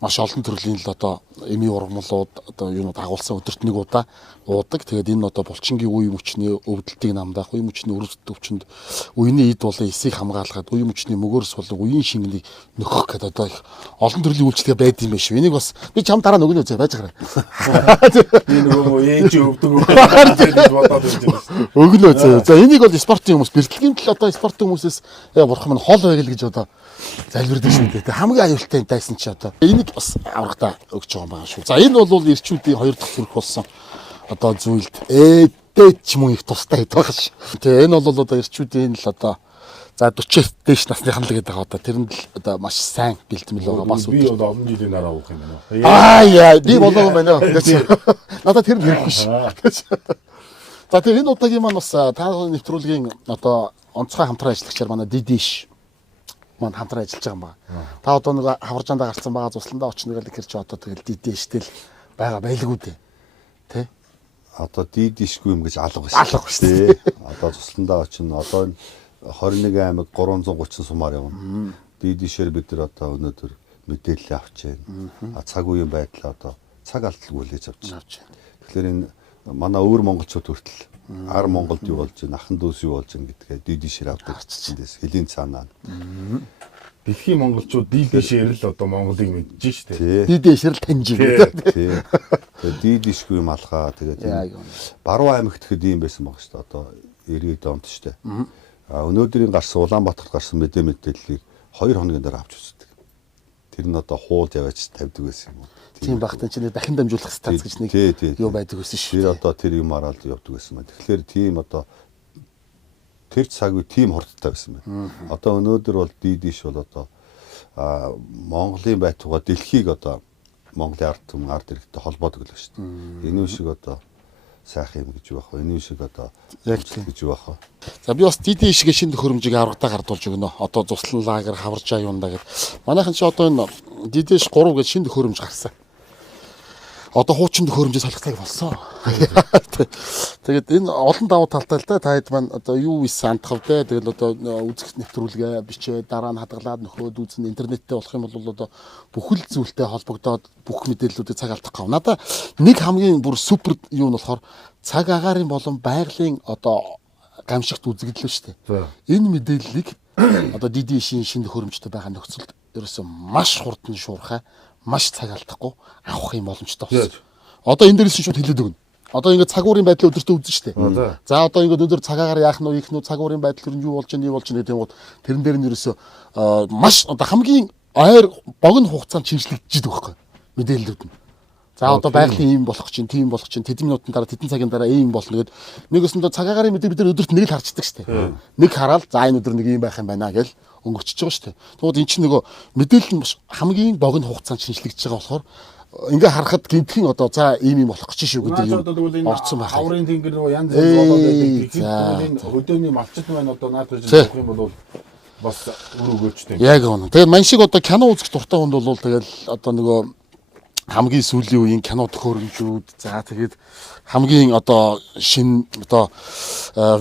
маш олон төрлийн л одоо эми ургамлууд одоо юунууд агуулсан өдөрт нэг удаа уудаг. Тэгээд энэ одоо булчингийн үе мөчний өвдөлтийг намдаах, үе мөчний өрөвдөлт өвчнөд үений эд болон эсийг хамгаалахад, үе мөчний мөгөөрс болон үеийн шингэнийг нөхөх гэдэг одоо их олон төрлийн үйлчлэгээ байд юм биш үү. Энийг бас би чам дараа нөгөнөө зөө байж гараа. Би нөгөө ээж өвдөг гэж бодоод байж байгаа. Өгнөө зөө. За энийг бол спортын хүмүүс бэртлэгийн тал одоо спортын хүмүүсээс бурхан минь хол байг л гэж одоо залбирдаг шүү дээ. Хамгийн аюултай юм тайсан чи одоо энийг бас аврагтаа өгч байгаа юм байна шүү. За энэ бол эрчүүдийн 2 дахь хэрэг болсон одоо зүйлд ээдээ ч юм уу их тустай хэд байгаа ш. Тэгээ энэ бол одоо эрчүүдийн л одоо за 40-ээс дээш насныхан л гэдэг байгаа одоо тэрэнд л одоо маш сайн бэлтгэл байгаа бас би бол олон жилийн дараа уух юм байна. Яа би болоо юм байна. Надад тэр хэрэггүй ш. За тэгээ энэ удаагийн маань бас та нэвтрүүлгийн одоо онцгой хамтран ажиллагчаар манай Дидиш манд хамтран ажиллаж байгаа юм байна. Та одоо нэг хаваржаандаа гарсан байгаа цусландаа очно гэл ихэр чи одоо тэгэл Дидиштэй л байгаа байлгүй дээ. Тэ? Одоо дийдишгүй юм гэж алга Алга биш тий. Одоо цусландаа очно. Одоо энэ 21 аймаг 330 сумаар явна. Дийдишээр бид нар одоо өнөөдөр мэдээлэл авч байна. Цаг үеийн байдлаа одоо цаг алдалгүй хүлээж авч байна. Тэгэхээр энэ манай өвөр монголчууд хүртэл ар Монголд юу болж байна, ахан дүүс юу болж байна гэдгээ дийдишээр авдаг чинь хэлийн цаанаа. Дэлхийн монголчууд дийдишээр л одоо Монголыг мэдж штэ. Дидишээр л таньж байна. Тий. Тэгээд дийдишгүй юм алхаа тэгээд Баруун аймагт гэхэд ийм байсан баг штэ. Одоо 90-ад онд штэ. Өнөөдрийн гарсан Улаанбаатарт гарсан мэдээллийг 2 хоногийн дараа авч үздэг. Тэр нь одоо хуулж яваач тавьдаг байсан юм уу? Тийм багтан чинь дахин дамжуулах станц гэж нэг юу байдаг гэсэн шүү. Тэр одоо тэр юм араад явдаг байсан байна. Тэгэхээр тийм одоо тэр цаг үе тийм хурдтай байсан байна. Одоо өнөөдөр бол дийдиш бол одоо Монголын байтугай дэлхийг одоо Монголын ард түмэн ард иргэдтэй холбоодог л шүү дээ. Энэ шиг одоо сайхан юм гэж юу бах вэ? Энэ шиг одоо яг гэж юу бах вэ? За би бас дидишгээ шинэ төхөөрөмжийг аврагтаа гардуулж өгнө. Одоо цуслан лагер хаваржаа юундаа гэд. Манайхан чи одоо энэ дидиш 3 гэж шинэ төхөөрөмж гарсан. Одоо хуучин төхөөрөмжөд солигдлыг болсон. Тэгээд энэ олон давуу талтай л да та хэд маань одоо юу ийсэн андхав те. Тэгэл одоо үзэх нэвтрүүлгээ бичээ дараа нь хадгалаад нөхөөд үзэн интернеттэй болох юм бол одоо бүхэл зүйлтэй холбогдоод бүх мэдээллүүдийг цаг алдах гав. Надаа нэг хамгийн бүр супер юу нь болохоор цаг агаарын болон байгалийн одоо гамшигт үзэгдэл шүү дээ. Энэ мэдээллийг одоо дидишийн шинэ төхөөрөмжтэй байгаа нөхцөлд ерөөсөө маш хурдан шуурхай маш цаг алдахгүй авах юм боломжтой болсон. Одоо энэ дээрээс шууд хэлээд өгнө. Одоо ингээд цаг уурын байдлаа өдөртөө үзэн штэ. За одоо ингээд өндөр цагаагаар яах нь ийх нь цаг уурын байдал юу болж байна, юу болж байна гэдэг нь тэрэн дээр нь ерөөсөө маш одоо хамгийн ойр богино хугацаанд шинжлэгдэж байгаа байхгүй мэдээллүүд нь. За одоо байгалийн ийм болох чинь, тийм болох чинь, тэдэн минутын дараа, тэдэн цагийн дараа ийм болно гэд нэгэсэндээ цагаагаар мэдээ бид нар өдөрт нэг л харцдаг штэ. Нэг хараад за энэ өдөр нэг ийм байх юм байна гэл өнгөрчихөж байгаа штэ. Тэгвэл эн чинь нөгөө мэдээлэл нь хамгийн богино хугацаанд шинжлэгдэж байгаа болохоор ингээ харахад гинтхэн одоо за ийм юм болох гэж шүү гэдэг юм орцсон байх. Хаврын тэнгэр нөгөө янз янз болоод байдаг. Тэгэхээр хөдөөний малчит байна одоо наадаж явах юм бол бас өрөөгөөчтэй. Яг үнэ. Тэгээд мань шиг одоо кино үзэх дуртай хүнд бол тэгэл одоо нөгөө хамгийн сүүлийн үеийн кино төхөөрөмжүүд за тэгээд хамгийн одоо шинэ одоо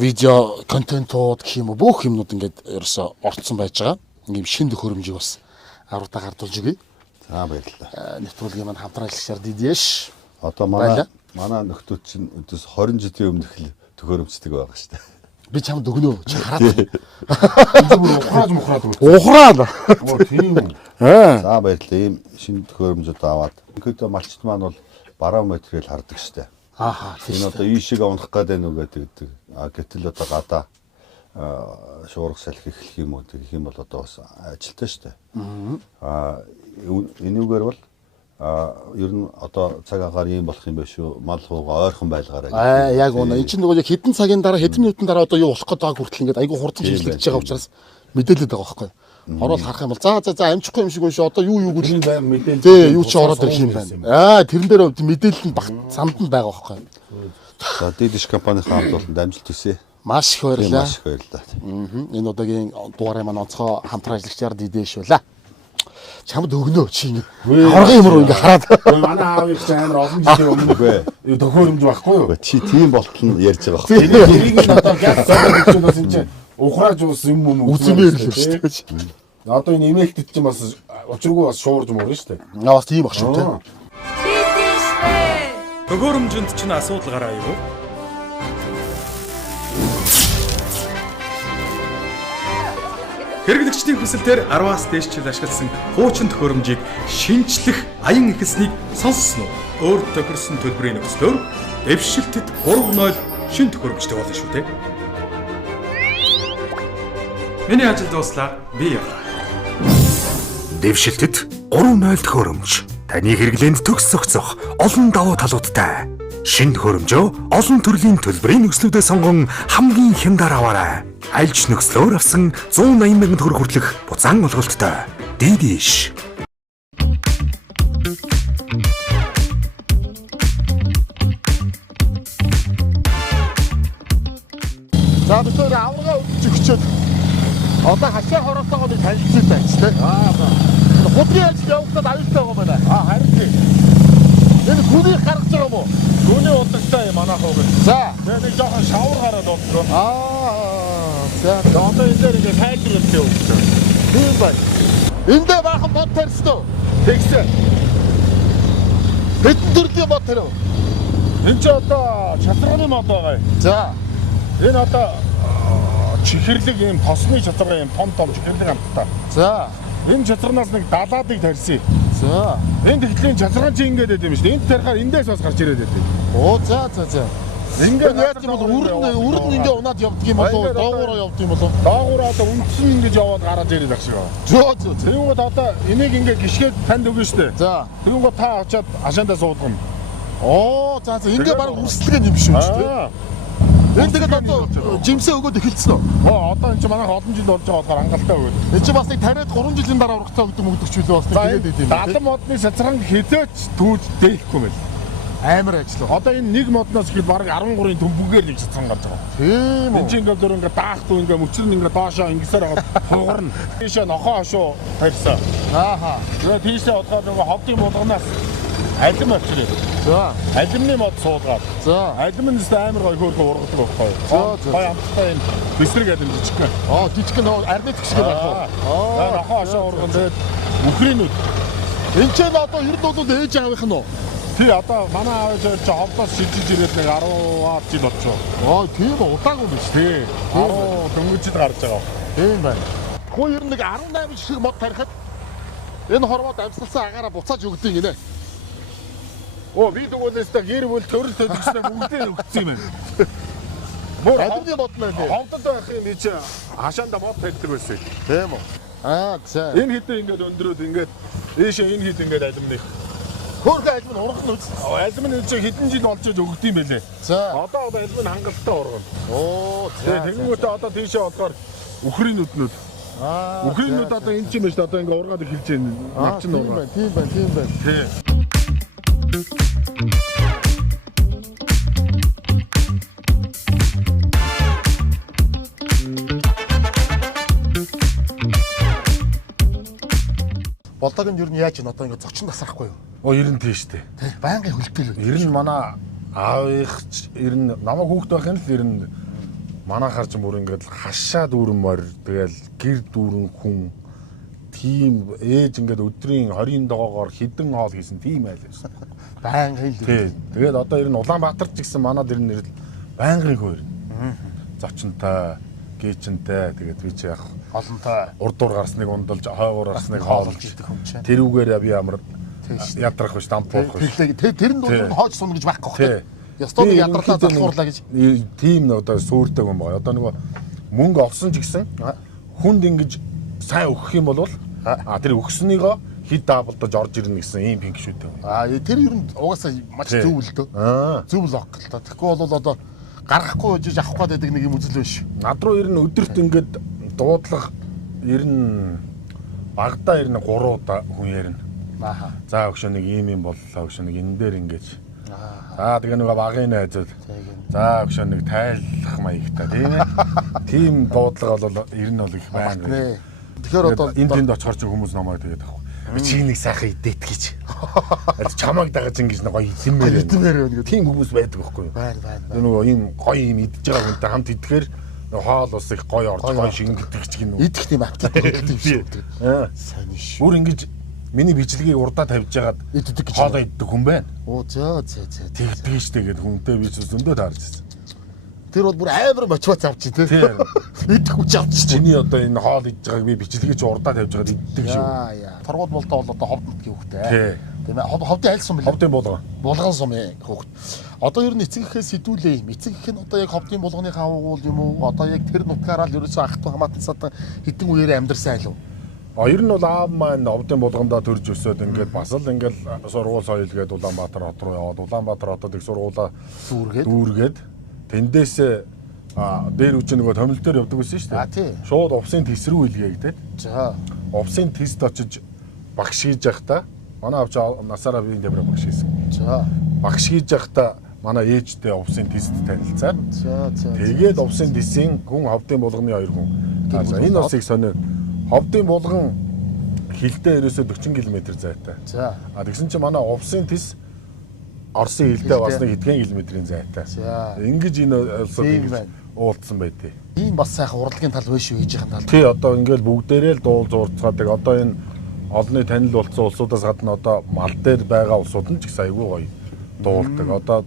видео контентууд гэх юм уу бүх юмнууд ингээд ерөөсө орцсон байж байгаа. Ийм шинэ төхөөрөмжийг бас аврагтаа гардуулж өгье. За баярлалаа. Нэвтрүүлгийн маань хамтран ажиллагчаар Дидиш. Одоо манай нөхдүүд чинь өдөөс 20 жилийн өмнөх л төхөөрөмжтэй байгаа шүү дээ. Би чамд өгнө чи хараад. Энэ бүр ухраад мухраад үү. Ухраад. Оо тийм үү. За баярлалаа. Ийм шинэ төхөөрөмжүүд аваад. Ингээд малчит маань бол барометрэл хардаг шүү дээ. Ааха. Энэ одоо ийшээ унах гэдэг нүг гэдэг. Гэтэл одоо гадаа шуурга салхи эхлэх юм уу гэх юм бол одоо бас ажилтаа шүү дээ. Энүүгээр бол ер нь одоо цаг агаар ийм болох юм биш үү? Мал хууга ойрхон байлгаарай. Яг үнэ. Энд чинь нөгөө яг хэдэн цагийн дараа хэдэн минутын дараа одоо юу болох гэдэг хүртэл ингээд айгүй хурдан шинжилгэж байгаа учраас мэдээлэл байгаа байхгүй. Орол харах юм бол за амжихгүй юм шиг байна шүү. Одоо юу гэж мэдээлэл. Тий, юу ч ороод ирэх юм байна. Тэрэн дээр мэдээлэл нь багт санд нь байгаа байхгүй. За Дидиш компанийн хамт олон амжилт хүсье. Маш их баярлалаа. Маш их баярлалаа. Энэ удаагийн дугаарыг маань онцгой хамтран ажиллагчаар Дидиш байлаа. Чамд өгнөө чи ингэ хоргон юм руу ингэ хараад. Манай аавыг ч амар олон жилийн өмнө төхөөрөмж байхгүй юу? Чи тийм болтол нь ярьж байгаа байхгүй. Тэрийг нь одоо газ цогцолж бас энэ чинь ухрааж ус юм юм үзмээр л шүү дээ. Одоо энэ эмээлтэд чинь бас учиргүй бас шуурж мөрөн шүү дээ. Бас тийм баг шүү те. Төгөөрөмжөнд ч н асуудал гараа юу? Хэрэглэгчдийн хүсэлтээр 10-аас дээш жил ашигласан хуучин төхөөрөмжийг шинжлэх аян ихэлснийг сонссон уу? Өөр тохирсон төлбөрийн нөхцлөөр дэвшилтэд 3.0 шин төхөөрөмжтэй болно шүү дээ. Миний ажил дууслаа. Би явлаа. Дэвшилтэд 3.0 төхөөрөмж. Таны хэрэглээнд төгс зохицох олон давуу талуудтай. Шинэ төхөөрөмжөө олон төрлийн төлбөрийн нөхцлүүдээ сонгон хамгийн хямдаар аваарай. Альж нөхцлөөр авсан 180 мянган төгрөг хүртэлх буцаан олголттой. Дидиш. За бид өөр аврага өгч өгчөөд одоо хашаа хороосоогоо нэг танилцуулж байж тээ. Хөдгийн ажил явагдаад аюултай байгаа байна. Харин тийм. Энэ гүнийг гаргаж байгаа юм уу? Гүний удагтай манайх уу. За. Тэгээ нэг жоохон шавар гараад болчихлоо. За. Одоо энэ дээр ингээ тайлбарлалт явуулсан. Тийм бай. Эндээ баахан бод тарьсноо. Тэгсэн. Хэдэн төрлийн бод тарив? Энд ч одоо чатарганы мод байгаа юм. За. Энэ одоо чихэрлэг юм тосны чатарга юм том чихэрлэг амттай. За. Энэ чатарнаас нэг далаадыг тарьсан. За. Энэ тэгтлийн чатаргаан чи ингээд байд юм шүү дээ. Энд тарихаар эндээс бас гарч ирээд байдаг. Оо за. Ингээд яаж юм бол үрэн ингээ унаад явдаг юм болов уу? Доогоороо явдаг юм болов уу? доогуур одоо үндсэн ингэж яваад гараад ирээд ах шиг байна. Зөө. Тэнгүүд одоо энийг ингээ гიშгээд танд өгнө шүү дээ. За. Тэнгүүд та очиад ашаандаа суудгана. Оо за. Ингээ баг үрсэлгэн юм шүү дээ. Энэ тэгээд одоо жимсээ өгөөд эхэлсэн үү? Одоо энэ чи манайх олон жил болж байгаа болохоор хангалттай өгөөд. Энэ чи бас нэг тариад 3 жилийн дараа урагцаа өгдөг мөгдөг ч үлээ бас нэг тэгээд идэв юм. 70 модны сацранг хизээч түүж дээхгүй мэл. Амар ажил. Одоо энэ нэг модноос ихэд бараг 13-ын төмбөгээр нэг сацран гарч байгаа. Тийм үү. Энд чи ингээ зур ингээ даахтуу ингээ мөчрөн ингээ доошоо ингэсээр хагаад хугарна. Тийшээ нохоо хошуу тарьсан. Ааха. Тэгээ тийшээ одгоор нөгөө ховдын булганаас алим очрыг. За. Алимны мод суулгаад. За. Алим нь өстой амар гоё хөөрхөн ургадаг байхгүй. За. Гоё амттай энэ бисрэг алим жижиг гэн. Жижиг нөө армит гэх шиг байх уу? Нохоо хошоо урган тэгээд үхрийнүүд. Энд ч одоо ер нь бол ээж аавынх нь уу? Тий одоо манай аав ээж чи ховдоос шилжиж ирээд нэг 10-аад жил болчихоо. Тийм удаагүй биш. Тий. 10 дөнгөжид гарч байгаа. Тийм байна. Хөө ер нь нэг 18 шиг мод тарихад энэ хормоод амьсгалсан агаараа буцааж өгдөг гинэ. Оо би тэгвэл өстой гэр бүл төрөл төлөвчнээ бүгдээ өгсөн юм байна. Мөр Алимны мод мэн дээ. ховдод байх юм би чи хашаанда мод тавьдаг байсан. Тийм үү. За. Энэ хитээ ингээд өндрөөд ингээд ээшээ энэ хит ингээд алимных. Хөөрхөн алим нь ургах нь үз. Алим нь чи хэдэн жил болж өгдөг юм бэлээ. За. Одоо алим нь хангалттай ургана. Оо. Тэгэнгүүтээ одоо тийшээ бодохоор үхрийнүүднүүд. Үхрийнүүд одоо энэ ч юм шүү дээ. Одоо ингээд ургаад эхэлж байна. Навч нь ургаа. Тийм байна. Тий. Болдог нь ер нь яаж ин одоо ингэ зочин тасрахгүй юу? Ер нь тийш дээ. Тий. Байнгын хөлтэй л. Ер нь манай аавынх ер нь намайг хүүхэд байхын л ер нь манай харж мөр ингээд хашаа дүүрэн морь тэгэл гэр дүүрэн хүн тийм ээж ингээд өдрийн 20 догоогоор хідэн хоол хийсэн тийм айл байсан. Байнгын л. Тий. Тэгээд одоо ер нь Улаанбаатар ч гэсэн манад ер нь байнгын хөө ер нь. Зочинтой, гээчинтэй тэгээд би чи яг олонтой урдуур гарсныг ундалж хойгоор гарсныг хоолж идэх юм чинь. тэрүүгээр би ямар ядрах биш дампуух биш. Тэр нь бол хойж сунна гэж байхгүй хөө. Ястон ядарлаа залхуурлаа гэж. Тийм нэг одоо сүрдэг юм байна. Одоо нөгөө мөнгө олсон ч гэсэн хүнд ингэж сайн өгөх юм бол тэр өгснийгөө хэд даблдаж орж ирнэ гэсэн ийм пинк шүтээ. Тэр ер нь угаасаа маш зөв л дөө. Зөв л ок л та. Тэгэхгүй бол одоо гаргахгүй жиж авах гэдэг нэг юм үзэл биш. Над руу ер нь өдөрт ингээд дуудлага ер нь багадаа ер нь 3 удаа хүн ярина. За өгшөө нэг ийм боллоо өгшөө нэг энэ дээр ингэж. За тэгээ нөгөө багын найзууд. За өгшөө нэг тайлах маягтай тийм ээ. Тийм дуудлага бол ер нь бол их байна. Тэгэхээр одоо энд тэнд очихоор ч хүмүүс намайг тэгээд авах. Чи нэг сайхан идэт гэж. Чамайг дагаж ингэж нэг гоё идэмээр байна. Тийм хүмүүс байдаг байхгүй юу? байна. Нөгөө ийм гоё юм идж байгаа хүнтэй хамт идэхээр хоол ус их гоё орж гоё шингэдэг ч гинүү. идэх тийм аппетит гэдэг юм шүү. Сайн ш. Бүр ингэж миний бичлэгийг урдаа тавьж ягаад Иддэг гэж хоолоо иддэг хүн байна. Оо зөө. Тэгдэг штэ гээд хүнтэй би ч зөндөө таарч байсан. Тэр бол бүр амар мотивац авчих тий. Тийм. Идэх хүч авчих чинь. Чиний одоо энэ хоол идж байгааг би бичлэгийг чи урдаа тавьж ягаад иддэг шүү. Яа. Торгууд болдоо бол одоо ховд нутгийн хөхтэй. Тий. Тийм ээ. Ховдын аль сум бэлээ? Ховдын болгоо. Булган сум хөхт. Одоо ер нь эцэг эхээс сэдвүүлээ юм. Эцэг эх нь одоо яг ховдын булганыхаа уул юм уу? Одоо яг тэр нутгаараа л ерөөсөө ах トゥ хамаатансаа хэдэн үеэрээ амьдарсан айл уу? Ер нь бол аав маань Ховдын булгандаа төрж өсөөд ингээд бас л ингээд сургууль соёл гээд Улаанбаатар хот руу яваад Улаанбаатар хотод их сургуулаа дүүргээд тэндээсээ дээр үчи нөгөө томил дээр явдаг байсан шүү дээ. Шууд увсын тест рүү илгээгээд. За. Увсын тест очиж багш хийж явахдаа манай авч насаараа биеийн тамираа багш хийсэн. За. Багш хийж явахдаа манай ээжтэй увсын тест танилцаад. За. Тэгээд увсын тестийн хүн Ховдын булганы 2 хүн. За энэ бас их сонио. Ховдын булган хилдээ ерөөсөө 40 км зайтай. За. Тэгсэн чинь манай увсын тест Оросын хилдээ бас нэг хэдхэн километрийн зайтай. За. Ингэж энэ улсууд уулзсан байдیں۔ Ийм бас сайхан урлагийн тал биш үү ээжийн тал. Тий одоо ингээл бүгдээрээ л дуул зурцгаадаг. Одоо энэ олонний танил болсон улсуудаас гадна одоо мал дээр байгаа улсууд нь ч их айгүй гоё дуулдаг. Одоо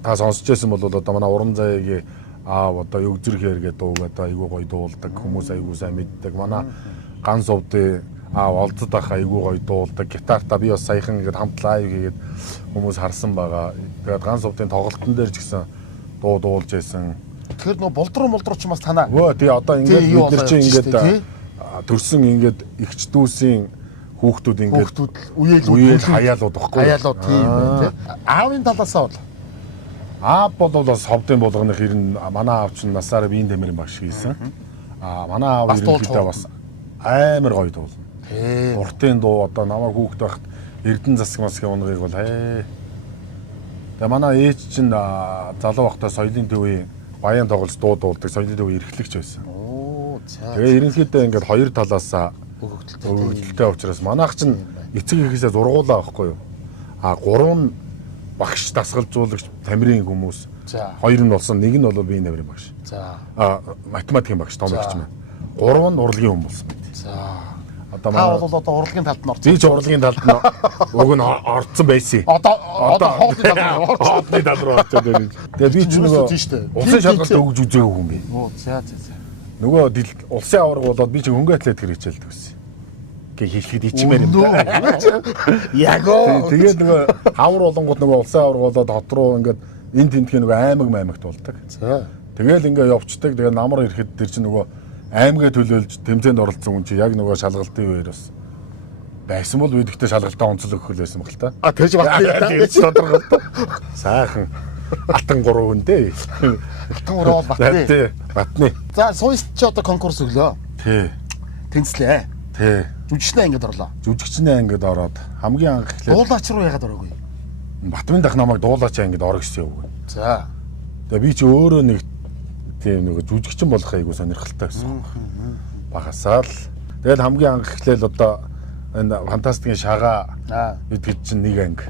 та сонсч байсан бол одоо манай уран заяагийн одоо өгзөрхээр гэдэг дууг одоо айгүй гоё дуулдаг. Хүмүүс айгүй сайн мэддэг. Манай ганц увдын олцод ах айгүй гоё дуулдаг. Гитартаа би бас саяхан ингээд хамт лайв хийгээд хүмүүс харсан байгаа. Тэгээд ганц увдын тоглолтын дээр ч гэсэн дуулж байсан. Тэгэхээр нөө болдруу ч бас танаа. Өө тий одоо ингээд бид нар чинь ингээд төрсөн ингээд ихчдүүсийн хүүхдүүд ингээд үеэл хаяалууд баггүй. Хаяалууд тийм байх тий. Аавын талаасаа бол аав бол бас Ховдын булганых ер нь манай аав чинь насаараа биеийн тамирын багш хийсэн. Манай аав ерөнхийдөө бас амар гоё дуулна. Уртын дуу одоо намайг хүүхэд байхад Эрдэнэ засаг масгийн унгыг бол Тэгээ манай ээж чинь залуу байхдаа соёлын төвийн баян тоглож дуулдаг соёлын төвийн эрхлэгч байсан. Тэгээ ерөнхийдөө ингээд хоёр талаас өгөгдөлтэй учраас манайх чинь эцэг эхээсээ зургуулаа байхгүй юу? 3 нь багш дасгалжуулагч тамирын хүмүүс. 2 нь болсон, 1 нь бол биеийн тамирын багш. Математикийн багш том багш маань. 3 нь урлагийн хүн болсон байт. Та бол одоо урлагийн талд нь орсон. Би ч урлагийн талд нь уг нь орцсон байсан. Одоо хоолны талд руу орчод байна. Тэгээ би ч нөгөө улсын шалгалт өгж үзээгүй хүн би. Нөгөө улсын аварга болоод би ч хөнгө атлет хичээлдэг байсан. Гэ хийхэд ичмээр юм да. Яг оо. Тэгээд нөгөө авар болонгууд нөгөө улсын аварга болоод хот руу ингээд энэ тентхийн нөгөө аймагт болдог. Тэгээл ингээд явцдаг. Тэгээ намар ирэхэд тэр чинь нөгөө аймгээ төлөөлж тэмцээнд оролцсон хүн чи яг нөгөө шалгалтын үеэр бас байсан бол үедэгтэй шалгалтаа онцлог өгөх байсан баг л та. Тэгж батлаа. Тэгж тодорхой л та. Сайхан алтан 3 хүн дээ. Алтан 3 бол батны. Тий, батны. За суйст ч одоо конкурс өглөө. Тий. Тэнцлээ. Тий. Жүжигчнээ ингээд орлоо. Жүжигчнээ ингээд ороод хамгийн анх эхлээд дуулаач руу ягаад ороогүй? Батмын дах намайг дуулаачаа ингээд орох гэсэн юм. За. Тэгээ би ч өөрөө нэг тийм нэг жүжигчин болох айгуу сонирхолтой байсан. Багасаа л. Тэгэл хамгийн анх эхлээл одоо энэ фантастикийн шагаа гэдэг чинь нэг анги.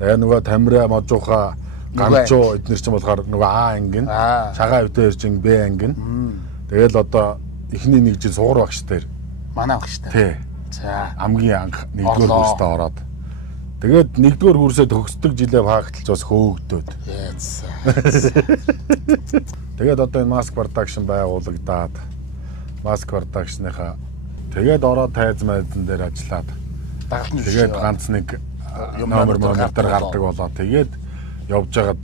Тэгээ нөгөө тамира, можууха, ганчуу эднэр чинь болохоор нөгөө А анги нь, шагаа өвдөр чинь Б анги нь. Тэгэл одоо эхний нэг жил сугар багш дээр манай багштай. Тий. За хамгийн анх нэгдүгээр курстаа ороод. Тэгээд нэгдүгээр курсээ төгсдөг жилээ факталж бас хөөгдөөд. Тэгээд одоо энэ Mask Production байгуулагдаад Mask Production-ийнхаа тэгээд ороод тайз майзан дээр ажиллаад тэгээд ганц нэг номер дээр гардаг болоо. Тэгээд явж байгаад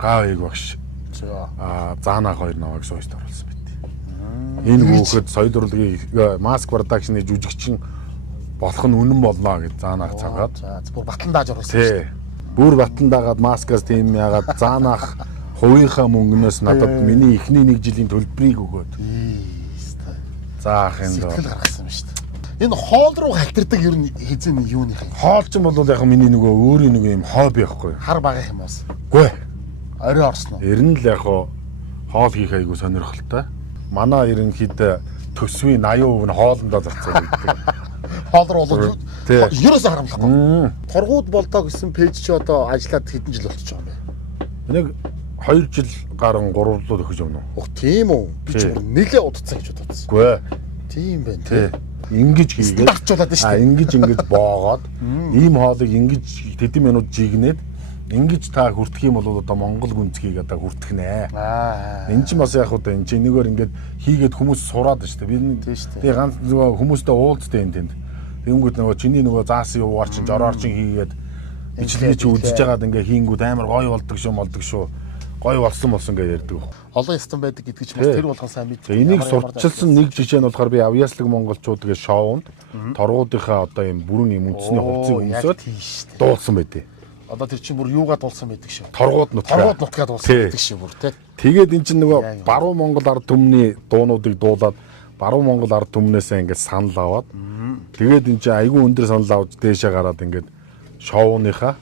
Гаавыг багш Заанах 2 намайг сууйст оруулсан байт. Энэ хүүхэд соёл урлагийн Mask Production-ы жүжигчин болох нь үнэн болно гэж Заанах цагаад. За бүр батлан дааж оруулсан. Тий. Бүр батлан даагаад Mask-аас тийм яагаад Заанах хувийнхаа мөнгнөөс надад миний эхний 1 жилийн төлбөрийг өгөөд. Заах энэ сэтгэл гаргасан юм шүү дээ. Энэ хоол руу халтирдаг ер нь хэзээ юуных юм? Хоол ч юм бол яг миний нөгөө өөрийн нэг юм хобби байхгүй. Хар багах юм уус. Үгүй. Орой орсон уу? Ер нь л яг хоол хийх айгу сонирхолтой. Манай ерөнхийдөө төсвийн 80% нь хоолндоо зарцуулдаг. Хоол руу болоод ерөөсөө харамлахгүй. Торгууд болдоо гэсэн пэйж чи одоо ажиллаад хэдэн жил болчихж байгаа юм бэ? Нэг 2 жил гарan 3 жил өгч юм уу? Тийм үү? Би ч нэлээ удацсан гэж бодсон. Үгүй. Тийм байна тий. ингэж хийгээд Стандартжуулаад шүү дээ. ингэж боогоод ийм хоолыг ингэж тэдэн минут жигнээд ингэж та хүртэх юм бол одоо Монгол гүнзгийг одоо хүртэх нэ. Энд чинь бас яг одоо энэ чинь нэгээр ингэж хийгээд хүмүүс сураад шүү дээ. Би ганц нөгөө хүмүүстэй уулзтай энэ тэнд. Тэнгүүд нөгөө чиний нөгөө заасан юугаар чинь жороор чинь хийгээд бичлэгч үзэж байгаад ингээ хийнгүүд амар гоё болдог шүү. Гоё болсон гэж ярьдаг. Олон ястан байдаг гэдэг ч бас тэр болгон сайн мэдээ. Энийг сурталчилсан нэг жишээ нь болохоор би Авьяаслаг монголчууд гэх шоунд торгуудынхаа одоо ийм бүрэн юм үндэсний хувцсыг өмсөд дуулсан байдیں۔ Одоо тэр чинь бүр юугаад дулсан байдаг шүү. Торгууд нутгаад дулсан байдаг шүү бүр тий. Тэгээд эн чинь нөгөө баруун Монгол ард түмний дуунуудыг дуулаад баруун Монгол ард түмнээсээ ингээд санал аваад тэгээд эн чинь айгүй өндөр санал авч дээшээ гараад ингээд шоуныхаа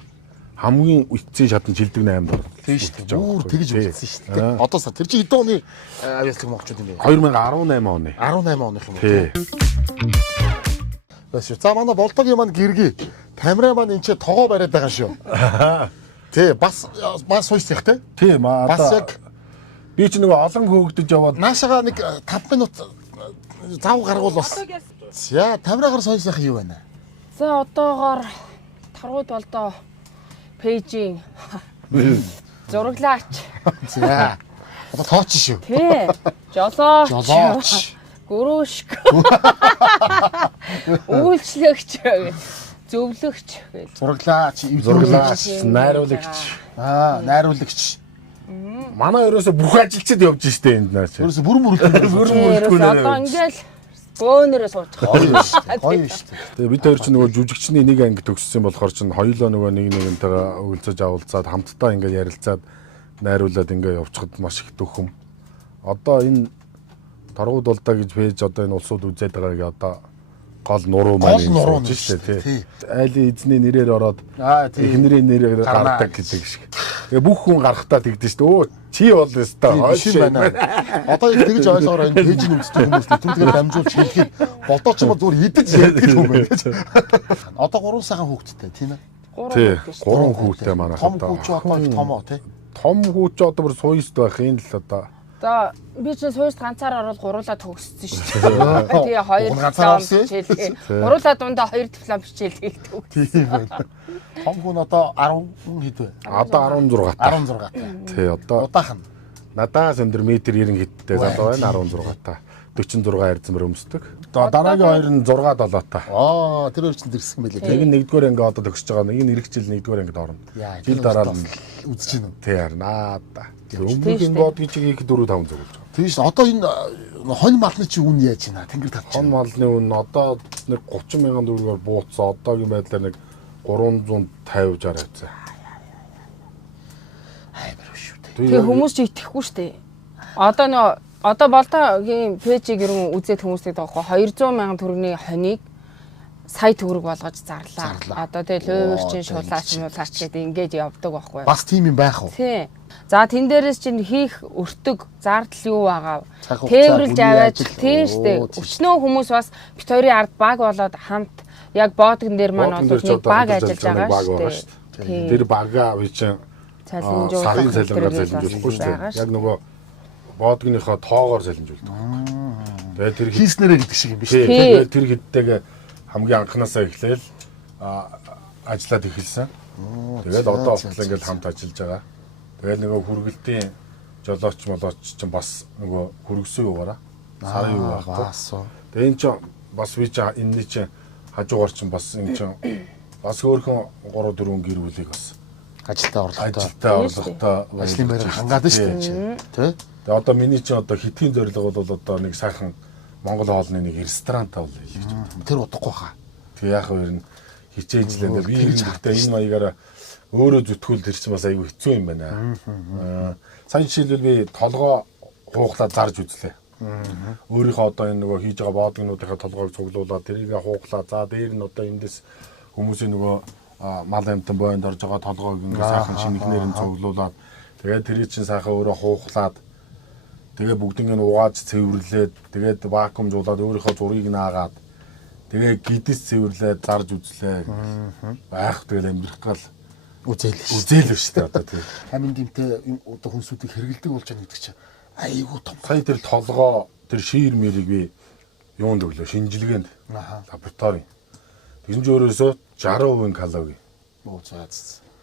хамгийн үтцийн шатан жилдэг 8 дор. Тийм шүү дээ. Бүр тэгж үлдсэн шүү дээ. Одоо сар тэр чинь хэдэн оны авьяаслаг монголчууд юм бэ? 2018 оны. 18 оных юм уу? Тий. Бас за манай болдогийн маань гэргий камера маань энэ ч тогоо бариад байгаа шүү. Тий бас суйсах тий. Тийм бас одоо яг би ч нөгөө олон хөөгдөж яваад наашаага нэг 5 минут зав гаргуул бас. За камераагаар суйсах юу байна? За одоогоор торгууд болдоо пэйжийн зураглаач. За одоо тооч шүү. Тий. Жолооч. Гөрөөшг. Үйлчлэгч. Зөвлөгч гэж. Зураглаач, найруулагч. Найруулагч. Манай ерөөсө бүх ажилчид явж штэ энд наач. Ерөөсө бүрэн Одоо ингээл бөөнөрөө суучих. Гоё шүү. Тэгээ бид хоёр ч нөгөө жүжигчний нэг анги төгссөн болохоор ч хоёулаа нөгөө нэгнтэйгээ уулзаж авалцаад хамтдаа ингээд ярилцаад найруулад ингээд явчихад маш их төхөм. Одоо энэ торгууд болдоо гэж пэйж одоо энэ улсууд үзээд байгаагийн одоо гол нуруу маань юм шүү дээ тий. Айлын эзний нэрээр ороод эхнэрийн нэрээр гардаг гэдэг шиг. Тэгээ бүх хүн гарахтаа тэгдэж шүү дээ. Өө чи бол өстой хойш байна. Одоо яг тэгж ойлгоор энэ пэйжийн үздэг хүмүүс түүнийгээ дамжуулж хэлэхэд болдооч юм зүгээр идэж ярьдаг юм байна гэж. Одоо 3 сахан хүүхэдтэй тийм ээ. Тий. 3 хүүтэй манай Том хүүч одоо их томоо тий. Том хүүч одоо бүр суйст байх юм л одоо. За би ч сууст ганцаар ороод гуруулаа төгссөн шүү дээ. Тэгээ 2 диплом хичээлээ. Гуруулаа дундаа 2 диплом хичээл хийдэг. Тийм байна. Том хүн одоо 10 хэд вэ? Одоо 16 та. 16 та. Тий одоо Удаахан. надаас өндөр метр 90 хиттэй залуу байна 16 та. 46 эрдэмэр өмсдөг. Дараагийн хоёр нь 6 7 та. Тэр хоёр чинь дэрсгэн байлээ. Нэг нь нэгдүгээр анги одоо төгсөж байгаа. Нэг нь эх жил нэгдүгээр ангид орно. Жил дараа нь үзэж байна. тий харна да. Өмнөгийн бод гэж их 4 5 зөвлөж байгаа. Тийм шүү. Одоо энэ хонь малны чи үн яаж байна? Тэнгэр тавч. Хон малны үн одоо нэг 30 мянган төгрөгөөр бууцсан. Одоогийн байдлаар нэг 350 60 хэвчээ. Амар шүү дээ. Тэгээ хүмүүс ч итгэхгүй шүү дээ. Одоо болдоогийн пэйжийг ерөн үзээд хүмүүстэй таахгүй 200 мянган төгрөгийн хонийг сая төгрөг болгож зарлаа. Одоо тэгээ луйвэрчин шулаач муулаач гэдэг ингэж явдаг байхгүй юу? Бас тийм юм байх уу? Тий. За тэн дээрээс чинь хийх өртөг зардал юу байгаа? Тээвэрлж аваад тийм шүү дээ. Өчнөө хүмүүс бас бит хоёрын ард баг болоод хамт яг боодгон дээр маань бол нэг баг ажиллаж байгаа шүү дээ. Тэр бага би чинь сарын цалингаар залинжуулахгүй шүү дээ. Яг нөгөө боодгоныхоо тоогоор залинжуулдаг. Тэгээд тэр хийснэрэ гэдэг шиг юм биш үү? тэгээд тэр хэдтэйг хамгийн анханасаа эхлээл ажиллаад эхэлсэн. Тэгээд одоо болтол ингээд хамт ажиллаж байгаа. Тэгээд нөгөө хүргэлтийн жолооч молооч чинь бас нөгөө хүргэсэн юугаараа сарын юу байхгүй. Тэгээд энэ чинь бас би чинь энэ чинь хажуугаар чинь бас энэ чинь бас өөрхөн 3 4 гэр бүлийг бас Ажилтаа орлоготой ажлын байраар хангаад шүү дээ. Тэ? Тэгээд одоо миний чинь одоо хитгэн зорилго бол одоо нэг сайхан Монгол хоолны нэг ресторант авал хэлж байна. Тэр удахгүй хаа. Тэг яг хоёр нь хичээжлээ. Би хэрэгтэй энэ маягаараа өөрөө зүтгүүл тэр чинь бас айгүй хэцүү юм байна. Сайн жишээлбэл би толгоо хуухлаад зарж үзлээ. Өөрийнхөө одоо энэ нөгөө хийж байгаа боодгонуудынхаа толгойг цуглуулад тэрийг хуухлаа. За дээр нь одоо эндээс хүмүүсийн нөгөө мал амтан бойнд орж байгаа толгойг ингээ сайхан шинэхнээр нь цуглуулад тэгээд тэрийг чинь сайхан өөрөө хуухлаад тэгээ бүгднийг нь угааж цэвэрлээд тэгээд вакуумжуулаад өөрийнхөө зургийг наагаад тэгээ гидс цэвэрлээд зарж үзлээ. Байх тэгэл амьдрах гал үзээл шүү дээ одоо тийм. Амин димтэй одоо хүнсүүдийг хэрэгэлдэг болж байгаа гэдэг чинь айгүй том. Сая тэр толгоо тэр шиир мэрийг би юунд өглөө шинжилгээнд лаборатори. Тэгсэн чинь өөрөөсөө 60% калори. Оо за.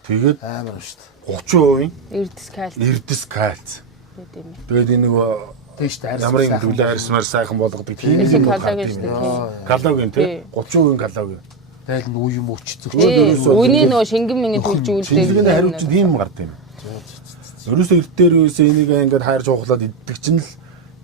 Тэгээд Амар шүү дээ. 30% Эрдэс кальц эрдэс кальц. гэдэг юм. Тэгээд энэ нөгөө Тийш дээ. ямар юм төлөө арьсмаар сайхан болгодог тийм Нэг калори шүү дээ. калогийн тий 30% калори. Тэгэл нь үе юм ууч зөв. Үний нөгөө шингэн минь төлж Шинжилгээний үлдээ. хариуцлага тийм гардаг юм. Ерөөсөө эрт дээр үесээ энийг ингээд хайрж ухлаад иддэг чинь л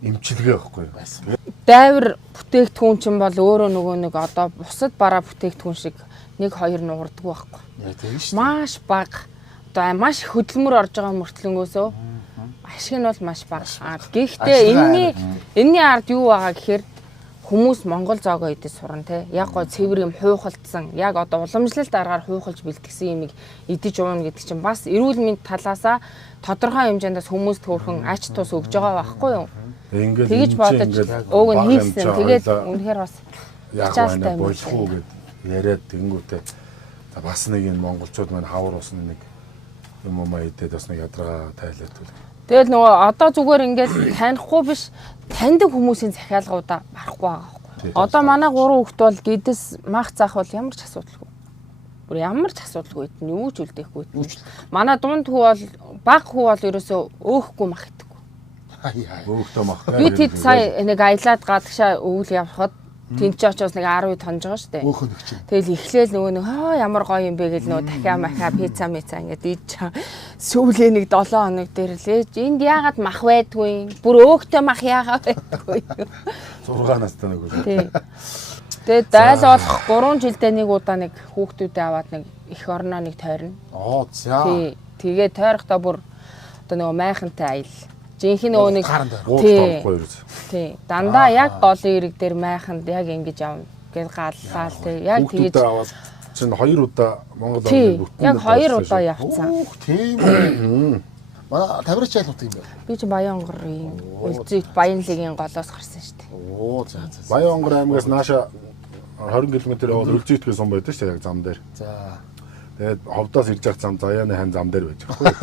эмчилгээ байхгүй юу? Дайвар бүтээгдэхүүн чинь бол өөрөө нөгөө нэг одоо бусад бараа бүтээгдэхүүн шиг 1-2 нуурдаг байхгүй. Яа тийм шүү. Маш бага. Одоо маш хөдөлмөр орж байгаа мөртлөнгөөсөө ашиг нь бол маш бага. Гэхдээ энэний ард юу байгаа гэхээр хүмүүс Монгол зоогоо идэж сурна те. Яг гоо цэвэр юм хуйхалдсан. Яг одоо уламжлалт аргаар хуйхалж бэлтгэсэн юмыг идэж ууна гэдэг чинь бас эрүүл мэнд талаасаа тодорхой хэмжээндээс хүмүүст төөрхөн ач тус өгж байгаа байхгүй юу? Ингээд Тэгэж бодож ууг нь хийсэн. Тэгээд үнэхээр бас яг ачаалтай байна юм болох уу гэд яриад тэгэнгүүтээ за бас нэг энэ монголчууд маань хавар усны нэг юм идээд бас нэг ядраа тайлаад түл. тэгэл нөгөө одоо зүгээр ингээд танихгүй биш таньдаг хүмүүсийн захиалгуудаа барахгүй байгаа байхгүй. Одоо манай 3 хүүхэд бол гэдэс мах заах бол ямар ч асуудалгүй. Бүр ямар ч асуудалгүй нь юу ч үлдээхгүй. Манай дунд хүү бол баг хүү бол ерөөсөө өөхөхгүй мах идэггүй. Өөхтөө мах. Би тэд сая нэг аялаад гадагшаа өвөл явхад тэнд ч очоос нэг 10 тонж байгаа шүү дээ. Өөхөн их чинь. Тэгэл эхлээл нөгөө нэг ямар гоё юм бэ гэл нөгөө дахиа махаа пицца ингээд ийж чаа. Сүүлээ нэг 7 хоног дээр л энд яагаад мах байдгүй? Бүр өөхтэй мах яагаад байдгүй? 6 настай нэг үү. Тий. Тэгээд дайл болох 3 жилдээ нэг удаа нэг хүүхдүүдээ аваад нэг эх орноо нэг тойрно. Оо за. Тий. Тэгээд тойрохдоо бүр одоо нөгөө майхантай аял. Жинхэнэ нөгөө нэг Гуйлт орохгүй юу? тий. Дандаа яг голын ирэг дээр майханд яг ингэж явна. Гэл галлаа тий. Яг тэгэж чинь 2 удаа Монгол тий. Яг 2 удаа явцсан. Тийм үү. Манай тавирч айлууд юм байна. Би ч Баянгорын Үлзийт Баянлагийн голоос гарсан шүү дээ. Оо за. Баянгор аймагаас нааша 20 км явал Үлзийт гэх зам байдаг шүү дээ яг зам дээр. За. Тэгээд ховдоос ирж явах зам Заяаны хань зам дээр байж байгаа.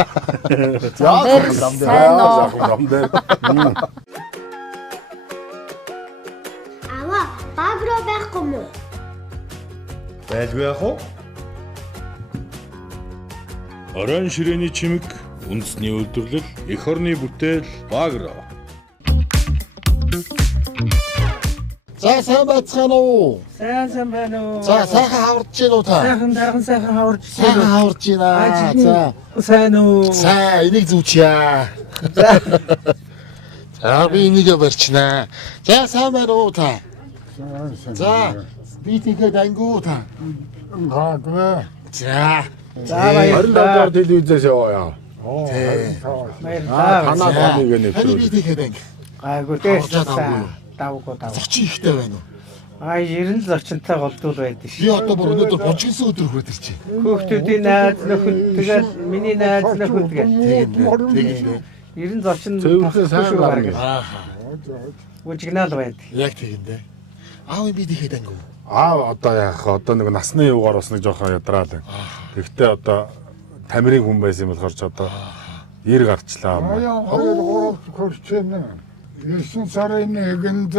Сайн нөө. Зам дээр. Аваа, багроо байхгүй мó? Байлгүй яах вэ? Орон ширээний чимэг, үндэсний үйлдвэрлэл, эх орны бүтээл, багро. За сайн байцгаана уу? Сайн байна уу? За сайхан хаварч гин үү та? Сайхан хаварч. Сайхан хаварч гинэ. За. Сайн уу? За энийг зүүчье. За би энийг барьчнаа. За сайн байна уу та? За би тэгээд ангуу та. Гаагүй. За. За баярлалаа. 25 дугаар телевизээс яваа. Баярлалаа. Танаа тооны гэнэ. Хани би тэгээд анги. Гайгүй Орж дээ. чадаагүй. Давгүй. Зочин ихтэй байна уу? 90 л зочинтой голдуул байдаг Би шүү. одоо бүр өнөөдөр божигсэн өдөр хүрээд ирчихэ. Хүүхдүүдийн найз нөхөд тэгэл миний найз нөхөд гэх. Тэгээд 90 зочин Зөвхөн сайн гарна. ааха. Үжигнал байдаг. Яг тэгэндээ. Аав би тэгээд ангуу. Одоо яах вэ? Одоо нэг насны юугаар бас нэг жоохон ядраал. Тэгтээ одоо тамирын хүн байсан юм болохоор ч одоо 90 гарчлаа. Хоёр хөрчнө. 9 сарын 1-нд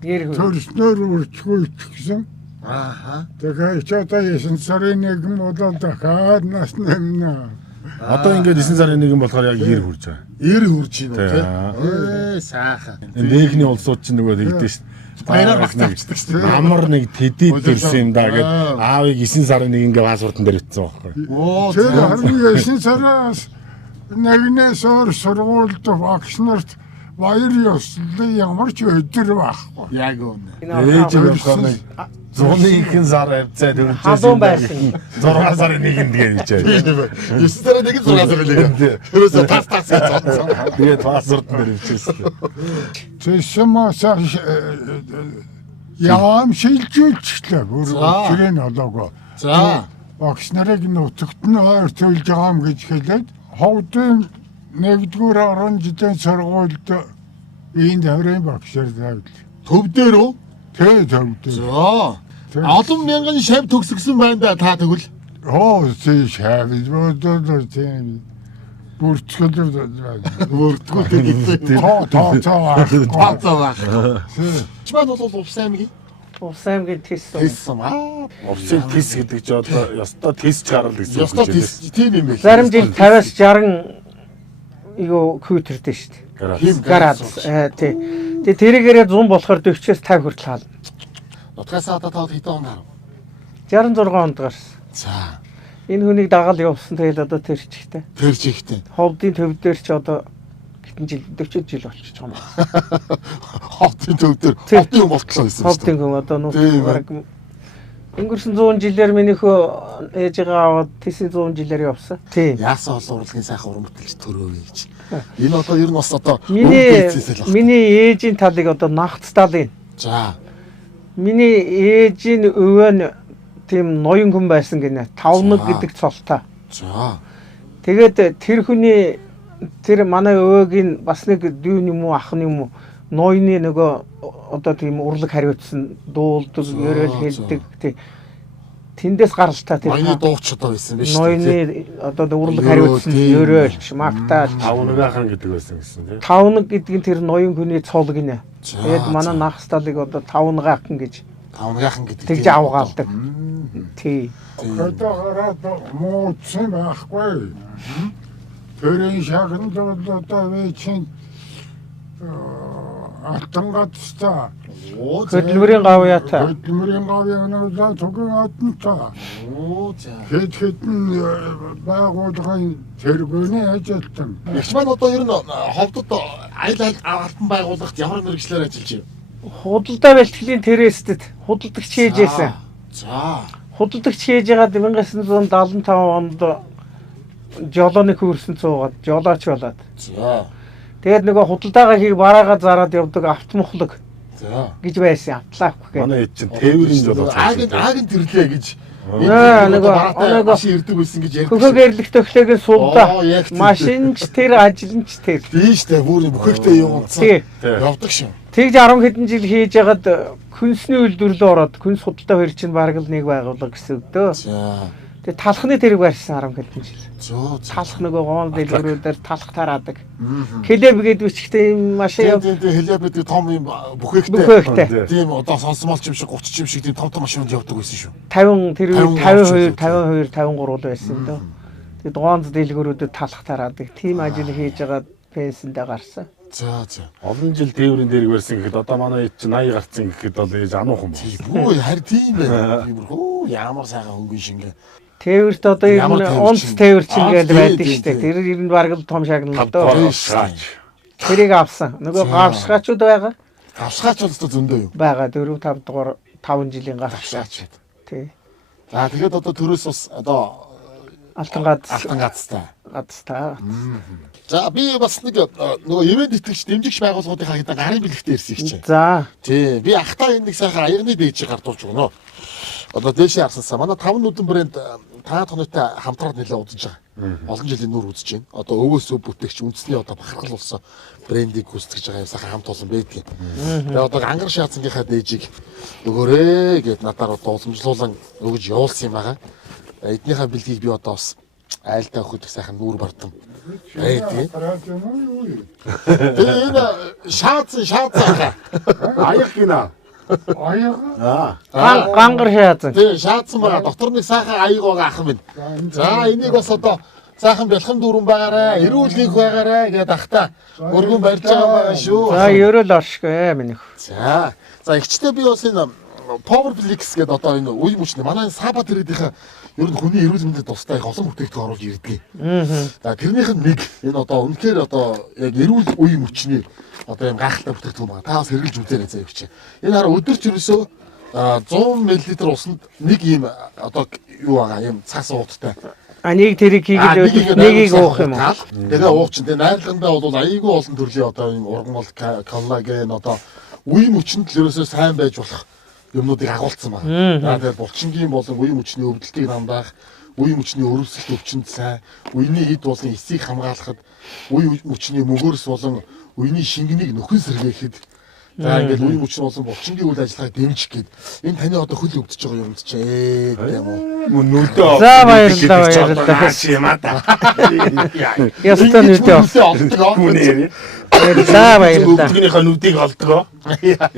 Гэр хүү. төрснөр үрчгүйч гэсэн. Ааха. Тэгэхээр ч одоо 9 сарын 1 болоод дахиад нас нэмнэ. Одоо ингээд 9 сарын 1 болохоор яг 90 хүрч байгаа. 90 хүрч ийн үү те? Тий. Сайхан. Нэгний улсууд чинь нөгөө тэгдэж шүү. Баяраар багт авчдаг шүү. Амар нэг тэдэд төрсөн юм да гэд аавыг 9 сарын 1 ингээ паспортон дээр ütсэн байхгүй. Оо Тэр за. харин 9 сараас нэгнээс өөр сургуульд багш нарт баяр ёслол ямар ч өдөр байхгүй. Яг үнэ. Ээж болохоор нэг зуны ихэнх сар авцаа төрж Халуун байсан. 6 сарын 1-нд гээд ичээ. 9 сарын 1 6 сарын 1. Тэрөөсөө тас гэж цоцсон. Тэгээд паспортон дээр ичээсэн. Тэсмасаа яам шилжүүлчихлээ. Бүр тэрэн олоогоо. За. Багш нарыг нутагт нь ойр төлж байгаа юм гэж хэлээд ховдын 1-р орон жилийн сургуульд ийм таврын багшаар тавьлаа. Төв дээр үү? Тэ тавьдээ. За. Олон мянган шав төгсгсөн байна да та тэгвэл. Оо тий шавж бодоод тийм. бүртгэл Өөртгөө тэгээд тоо. чимээ бол Увс аймгийн Улс аймгийн тэс Тэсэм Увсын тис гэдэг чи одоо ёстой тис чарал гэсэн ёстой тэс тийм юм байна. зарим жил 50-аас 60 юу квотердээ шүү дээ. Градус. Тий. Тэгээ тэрийгээрээ 100 болохоор 40-с 50 хүртэл хаална. Утгасаа одоо таад хэдэн он гарав? 66 онд гарсан. За. Энэ хүнийг дагаад явуулсан тэгэл одоо тэр чихтэй. Тэр чихтэй. Ховдын төв дээр ч одоо хэдэн жил 40 жил болчихж байгаа юм. Ховдын төв дээр ховдын юм болтлоо гэсэн шүү. Ховдын хүн одоо нууц өнгөрсөн 100 жилээр минийхөө ээжигээ аваад тийсээ 100 жилээр явсан. Тийм. Яасан олон урлагийн сайхан уран бүтээлч төрөө гэж. Энэ одоо ер нь бас одоо миний ээжийн талыг одоо нагц талын. За. Миний ээжийн өвөө тийм ноён хүн байсан гинэ. Тавнаг гэдэг цолтой. За. Тэгээд тэр хүний тэр манай өвөөгийн бас нэг дүү юм уу ах юм уу ноёны нөгөө одоо тийм урлаг хариуцсан дуулдаг, ерөөл хэлдэг тий. Тэндээс гаралтай тэр. Ноёны дууч одоо байсан биз дээ. Ноёны одоо урлаг хариуцсан ерөөлч, магтаал. Тавнагахан гэдэг байсан гэсэн тий. Тавнаг гэдэг нь тэр ноён хүний цол гинэ. Тэгээд манай нахс талыг одоо тавнагахан гэж. Тавнагахан гэдэг. Тэгж авгаалдаг. Тий. Хөтөөрөд мууцсан байхгүй. Тэрийн шагнад одоо вечэн алтангатста хөдөлмөрийн гав ята. хөдөлмөрийн гавьяануудаа түгэн атанта. Хэдэн байгууллагын тэргүүний ажилтан. Ягч маань одоо ер нь ховдод айл алтан байгууллагт ямар мэргэжлэр ажиллаж байна? Худалдаа бэлтгэлийн тэрээстэд худалдагч хийжсэн. За. Худалдагч хийж байгаа 1975 онд жолооны хөрсөн цуугаад жолооч болоод. За. Тэгээд нөгөө худалдаагаа хийх бараагаа зараад явдаг автомохлог. За. гэж байсан автлаахгүй гэх. Манай ээж чинь тээврийн жолооч. Аагийн тэрлээ гэж. Нөгөө ирдэг байсан гэж ярьдаг. хөхөг эрлэх төглөөгийн сувда машинч тэр ажилч тэр. Тийш дээ бүр бүхэхтэй явуулсан. Явдаг шүү. Тэгж 10 хэдэн жил хийж ягаад күнсний үйлдвэрлэлд ороод күнс худалдаа хоёр чинь бараг л нэг байгууллага гэсэн үг дөө. За. Тэгээ талхны тэрэг барьсан 10 хэдэн жил. Зөө. Талх нөгөө гоон дэлгэрүүдээр талх тараадаг. Хилэб гэдэг үчигтэй машин. Тийм хилэб гэдэг том юм бүхэхтэй. Бүхэхтэй. Тийм одоо сонсомолч юм шиг 30 юм шиг тийм том машинууд явдаг байсан шүү. 50 тэр үед 52 53 байсан дөө. Тэгээ дугаанз дэлгэрүүдэд талх тараадаг. Тийм ажил хийж байгаа пенсэндээ гарсан. За. Олон жил тээврийн дээрг барьсан гэхэд одоо манай ээж чинь 80 гарцсан гэхэд бол ээж ануухан байна. Бүү харин тийм байна. Хөө ямар сайхан хөнгөн шингээ. Тээвэрт одоо юм унц тээвэр чинь гээд байдаг штэ. Тэр ер нь бараг л том шагнал дөө. Тэрийг авсан. Нөгөө гавсгаачуд байгаа. Гавсгаач бол зөндөө юу? Бага 4 5 дугаар 5 жилийн гавсгаач. Тий. За тэгээд одоо төрөөс бас одоо алтан гадстай. Гадстай. За би бас нэг нөгөө ивент итгэгч дэмжигч байгууллагуудынхаа хэдэн гарын бэлэгтээ ирсэн их чинь. За. Тий, би ахтаа энэ нэг сайхан аягны дээжийг гардуулж өгнө. Одоо дээшээ харсансаа манай 5 нүдэн брэнд таад хоногтой хамтраад нэлээд удаж байгаа. Олон жилийн нүүр үзэж байна. Одоо өвөөсөө бүтээгч үндэсний одоо бахархал болсон брендийг гүйцэтгэж байгаа юм сайхан хамт олон байдгийг. Тэгээ одоо ангар шаацангийнхаа дээжийг өгөөрэй гэд надаар одоо уламжлуулан өгж явуулсан юм байгаа. Эднийхээ бэлгийг би одоо бас айлтаа өгөх сайхан нүүр бардам. Тэгээд энэ шаац аяг гинэ. Аяга. Гангар шаацсан. Тийм шаацсан байгаа. Дотор нэг сайхан аяг байгаа ах минь. За энийг бас одоо сайхан бэлхэн дүүрэн байгаарэ, эрүүлгийнх байгаарэ гэдэг ахта өргөн барьж байгаа шүү. За ерөөл оршгүй минийх. За ихчтэй би бас энэ Powerflix гэдэг одоо энэ үе мөчнө. Манай Саба тэрүүдийнхэн ер нь хүний эрүүл мэндэд тустай их олон бүтээгдэхүүн оруулж ирдэг. За тэрнийх нь нэг энэ одоо үнэхээр одоо яг эрүүл үе мөчний одоо юм гайхалтай бүтээгдэхүүн байна. Та бас хэрэглэж үзээрэй заа явчих. Энэ хараа өдөрч ерөөсөө 100 мл усанд нэг юм одоо юу байгаа юм цаас ууттай. Нэг тэрийг хийгээл нэгийг уух юм уу? Тэгээ уучин. Тэгээ найрлагандаа бол аяйгүй олон төрлийн одоо юм ургамал коллаген одоо үе мөчөнд л ерөөсөө сайн байж болох юмнуудыг агуулсан байна. Тэгээд булчингийн болон үе мөчний өвдөлтийг дамжаах, үе мөчний өрөвсөлт өвчнөд сайн, үений эд болон эсийг хамгаалахад, үе мөчний мөгөөрс болон үений шингэнийг нөхөн сэргээхэд За ингээд үе мөчн болсон булчингийн үйл ажиллагааг дэмжих гээд энэ таны одоо хөл өвдөж байгаа юмд ч тийм үү. Мөн нүдээ За баярлалаа. юм аа да. Ястаа нүдээ олдгоо. баярлалаа. Өвдгөнийхөө нүдийг олдгоо.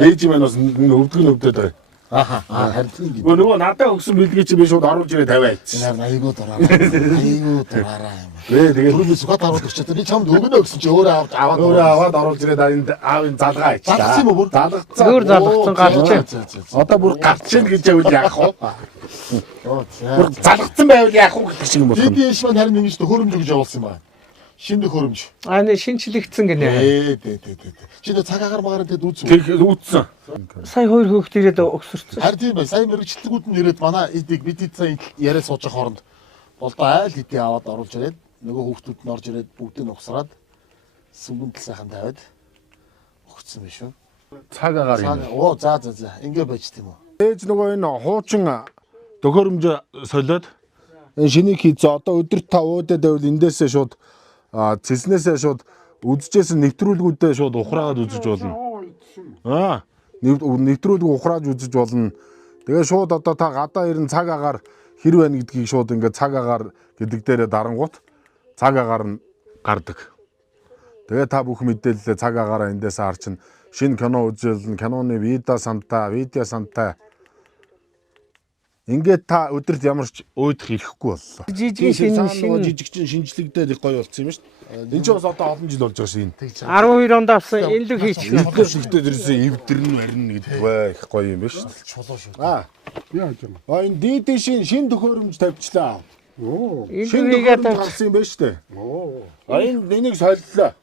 Ээж маань бас өвдгөн өвдөд байгаа. Харин тийм. Нөгөө надад өгсөн бэлгийг чи би шууд оруулж ирээ тавиа ич. Айгуу дураараа юм. Тэгээд Түрүүний сүхат харуулж өгчээ. Би чамд өгнө гэсэн чи өөрөө аваад оруулж ирээд энд аавын залгаа ич. залгсан юм уу бүр? Залгацсан. Бүр залгацсан гарч. Одоо бүр гарч ийн гэж явал яах вэ? Бүр За. залгацсан байвал яах вэ гэх шиг юм байна. Дидиш маань харин ингэж хөрөмж гэж явуулсан юм байна. Шинэ хөрөмж. Аа шинчлэгдсэн гинэ. Дээ. Чиний цаг агаар магаар тэгэд үзв. Тэр үүдсэн. Сая хоёр хөөхт ирээд өгсөрсөн. Харин тийм бай. Сайн мэрэгчлэгүүд нь ирээд манай эдийг бид сайн яриа сууж байгаа хооронд болдоо айл хэдий аваад оруулж ирээд нөгөө хүүхдүүд нь орж ирээд бүгдийг нь угсраад сүмгэн сайхан тавиад өгсөн биш үү? Цаг агаар юм. Оо за. Ингээ байж тийм үү? Ээж нөгөө энэ хуучин төхөөрөмж солиод энэ шинийг хийцээ одоо өдөрт та уудад байвал эндээсээ шууд цэснээсээ шууд үзэжсэн нэвтрүүлгүүдэд шууд ухраагаад үзэж болно. Нэвтрүүлэг ухрааж үзэж болно. Тэгээ шууд одоо та гадаа ирэн цаг агаар хэр байна гэдгийг шууд ингээд цаг агаар гэдэг дээрээ дарангуут цаг агаар нь гардаг. Тэгээ та бүх мэдээлэлээ цаг агаараа эндээс харчин шинэ кино үзүүлнэ, киноны видео сантай. Ингээд та өдөрт ямар ч өөдөх ирэхгүй боллоо. Жижигчин шинжлэгдээд их гоё болсон юм шүү дээ. Энд ч бас одоо олон жил болж байгаа шин. 12 онд авсан энэ л хийчихсэн. Эвдэршигдээд ирсэн эвдэрн барина гэдэг бай их гоё юм биш. Чулуу шүү. яаж юм. Энэ дидишин шин төхөөрөмж тавьчлаа. Энэ хийгээд тавьсан юм байна шүү дээ. Энэ энийг солиллоо.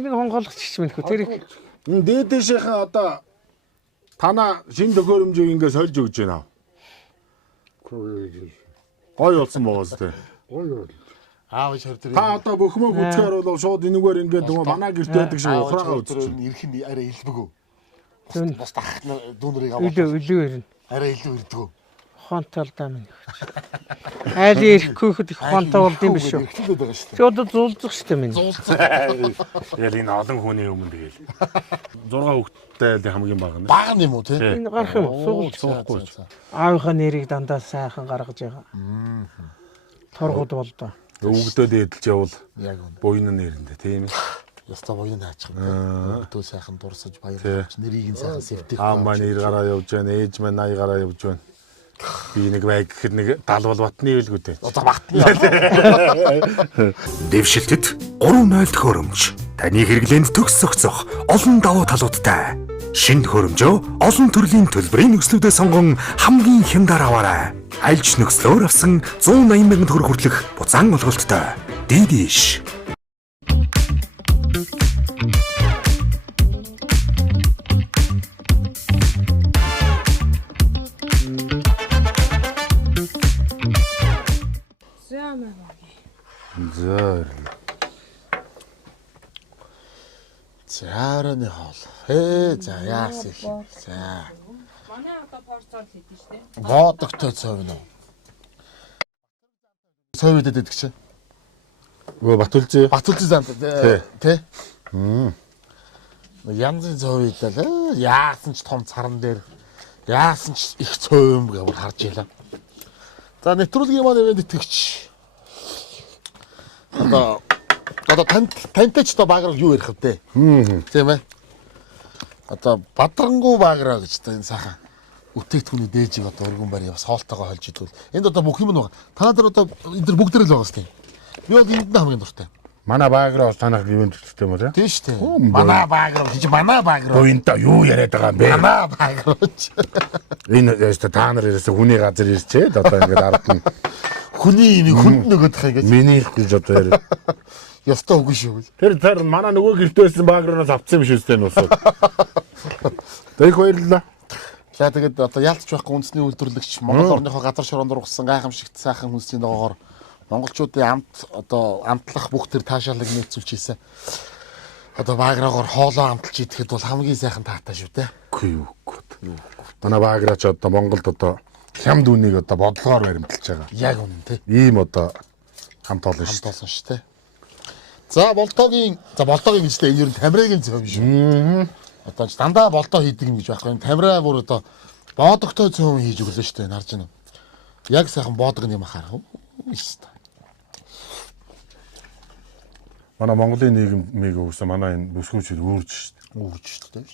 энэ хонголгоч чимэлхүү тэр их. Энэ дидишийн одоо танаа шин төхөөрөмжийг ингээд сольж өгч байна. Гоё болсон байгаас тээ. Аав их хөрдөр. Та одоо бөхмөө бүцгээр бол шууд энэгээр ингээд нөгөө манай гэрт байдаг шиг ухраагаа үзчих. Ирэх нь арай илбэгөө. Зүүн. Бас тахт дүүнэрийг аваад. Илүү ирнэ. Арай илүү ирдэгөө. Ухаантай бол даа минь. Айл ирэхгүй хэд их ухаантай болд юм биш үү? Ихлээд байгаа шүү дээ. Чи одоо зулцах штэ минь. Тэгэл энэ олон хүний өмнө тэгэл 6 хүүхэдтэй л хамгийн бага нь. Бага юм уу те? Энэ гарах юм уу? Суухгүй. Аавынхаа нэрийг дандаа сайхан гаргаж байгаа. Торгууд болдоо. Өвгдөд эдэлж явал Яг үнэ. буйн нэрэндээ тийм ээ. Яста боён хаачих юм. Өвдөө сайхан дурсаж баярлаж нэрийг нь сайхан сэвтэх. Аа маань 90 гараа явж байна, ээж маань 80 гараа явж байна. Би нэг байг гэхэд нэг далвал батны байлгүй дээ. Одоо батны. Дэвшилтэд 3-0 төхөөрөмж. Таны хэрэглээнд төгс зохицох олон давуу талуудтай. Шинэ төхөөрөмжөө олон төрлийн төлбөрийн нөхцлүүдээ сонгон хамгийн хямдаар аваарай. Альж нөхцлөөр авсан 180 мянган төгрөг хүртэлх буцаан олголттой. Дидиш. За. Заарны хоол. За яас их. За. Манай одоо порцол хийдэж штэ. Боодогтой цов нэ. Цов идэд гэдэг чи. Өө Батүлзээ. Батүлзээ зам тий. Янзын цов идэл яасан ч том царан дээр яасан ч их цов юм гэвэр харж ялаа. За нэвтрүүлгийн маань event итгэвч. Одоо тантай ч одоо баграг юу ярих вэ? Тийм ээ. Одоо Бадрангуу баграа гэж та энэ сайхан үтээгдэхүүний дээжийг одоо өргөн барь бас хоолтойгоо холж идвэл энд одоо бүх юм байна. Танаа дээр одоо энэ дэр бүгд л байгаа шүү дээ. Би бол энд нь хамгийн дуртай. Манай бааграа бол танах ивент систем үү? Тийм шүү дээ. Манай баграа гэж манай баграа. Буйнта юу яриад байгаа юм бэ? Манай баграа. Энэ яста та нар ерөөсө хүний газар ирчээд одоо ингээд ард нь хүний нэг хүнд нөгөөх ингэж миний гэж одоо яриа. Ястаа үгүй шүү. Тэр манай нөгөө гэртээсэн бааграас авцсан юм шүү дээ нуусаа. Тэрх баярлалаа. За тэгээд одоо яалтч байхгүй үндэсний үйлдвэрлэгч Монгол орныхоо газар шороонд ургасан гайхамшигт сайхан хүнсний ногоогоор монголчуудын амтлах бүх төр таашаалыг нээцүүлж ийсэн. Одоо бааграагаар хоолоо амталж идэхэд бол хамгийн сайхан таатай шүү дээ. Үгүй юу. Манай бааграач одоо Монголд одоо хямд үнийг одоо бодлогоор баримталж байгаа. Яг үнэн тий. Ийм одоо хамт олон шүү. Хамт олон шүү дээ. За болтоогийн гэж л энэ ер нь Тамирагийн зөв шүү. Одоо ч дандаа болдоо хийдэг юм гэж байхгүй. Тамираа бүр одоо боодогтой цөөн хийж өглөө шүү дээ. Нарж байна. Яг сайхан боодог юм харах. Манай Монголын нийгмийг өгсөн манай энэ бүсгүүчид үүрж шүү дээ. Үүрж шүү дээ.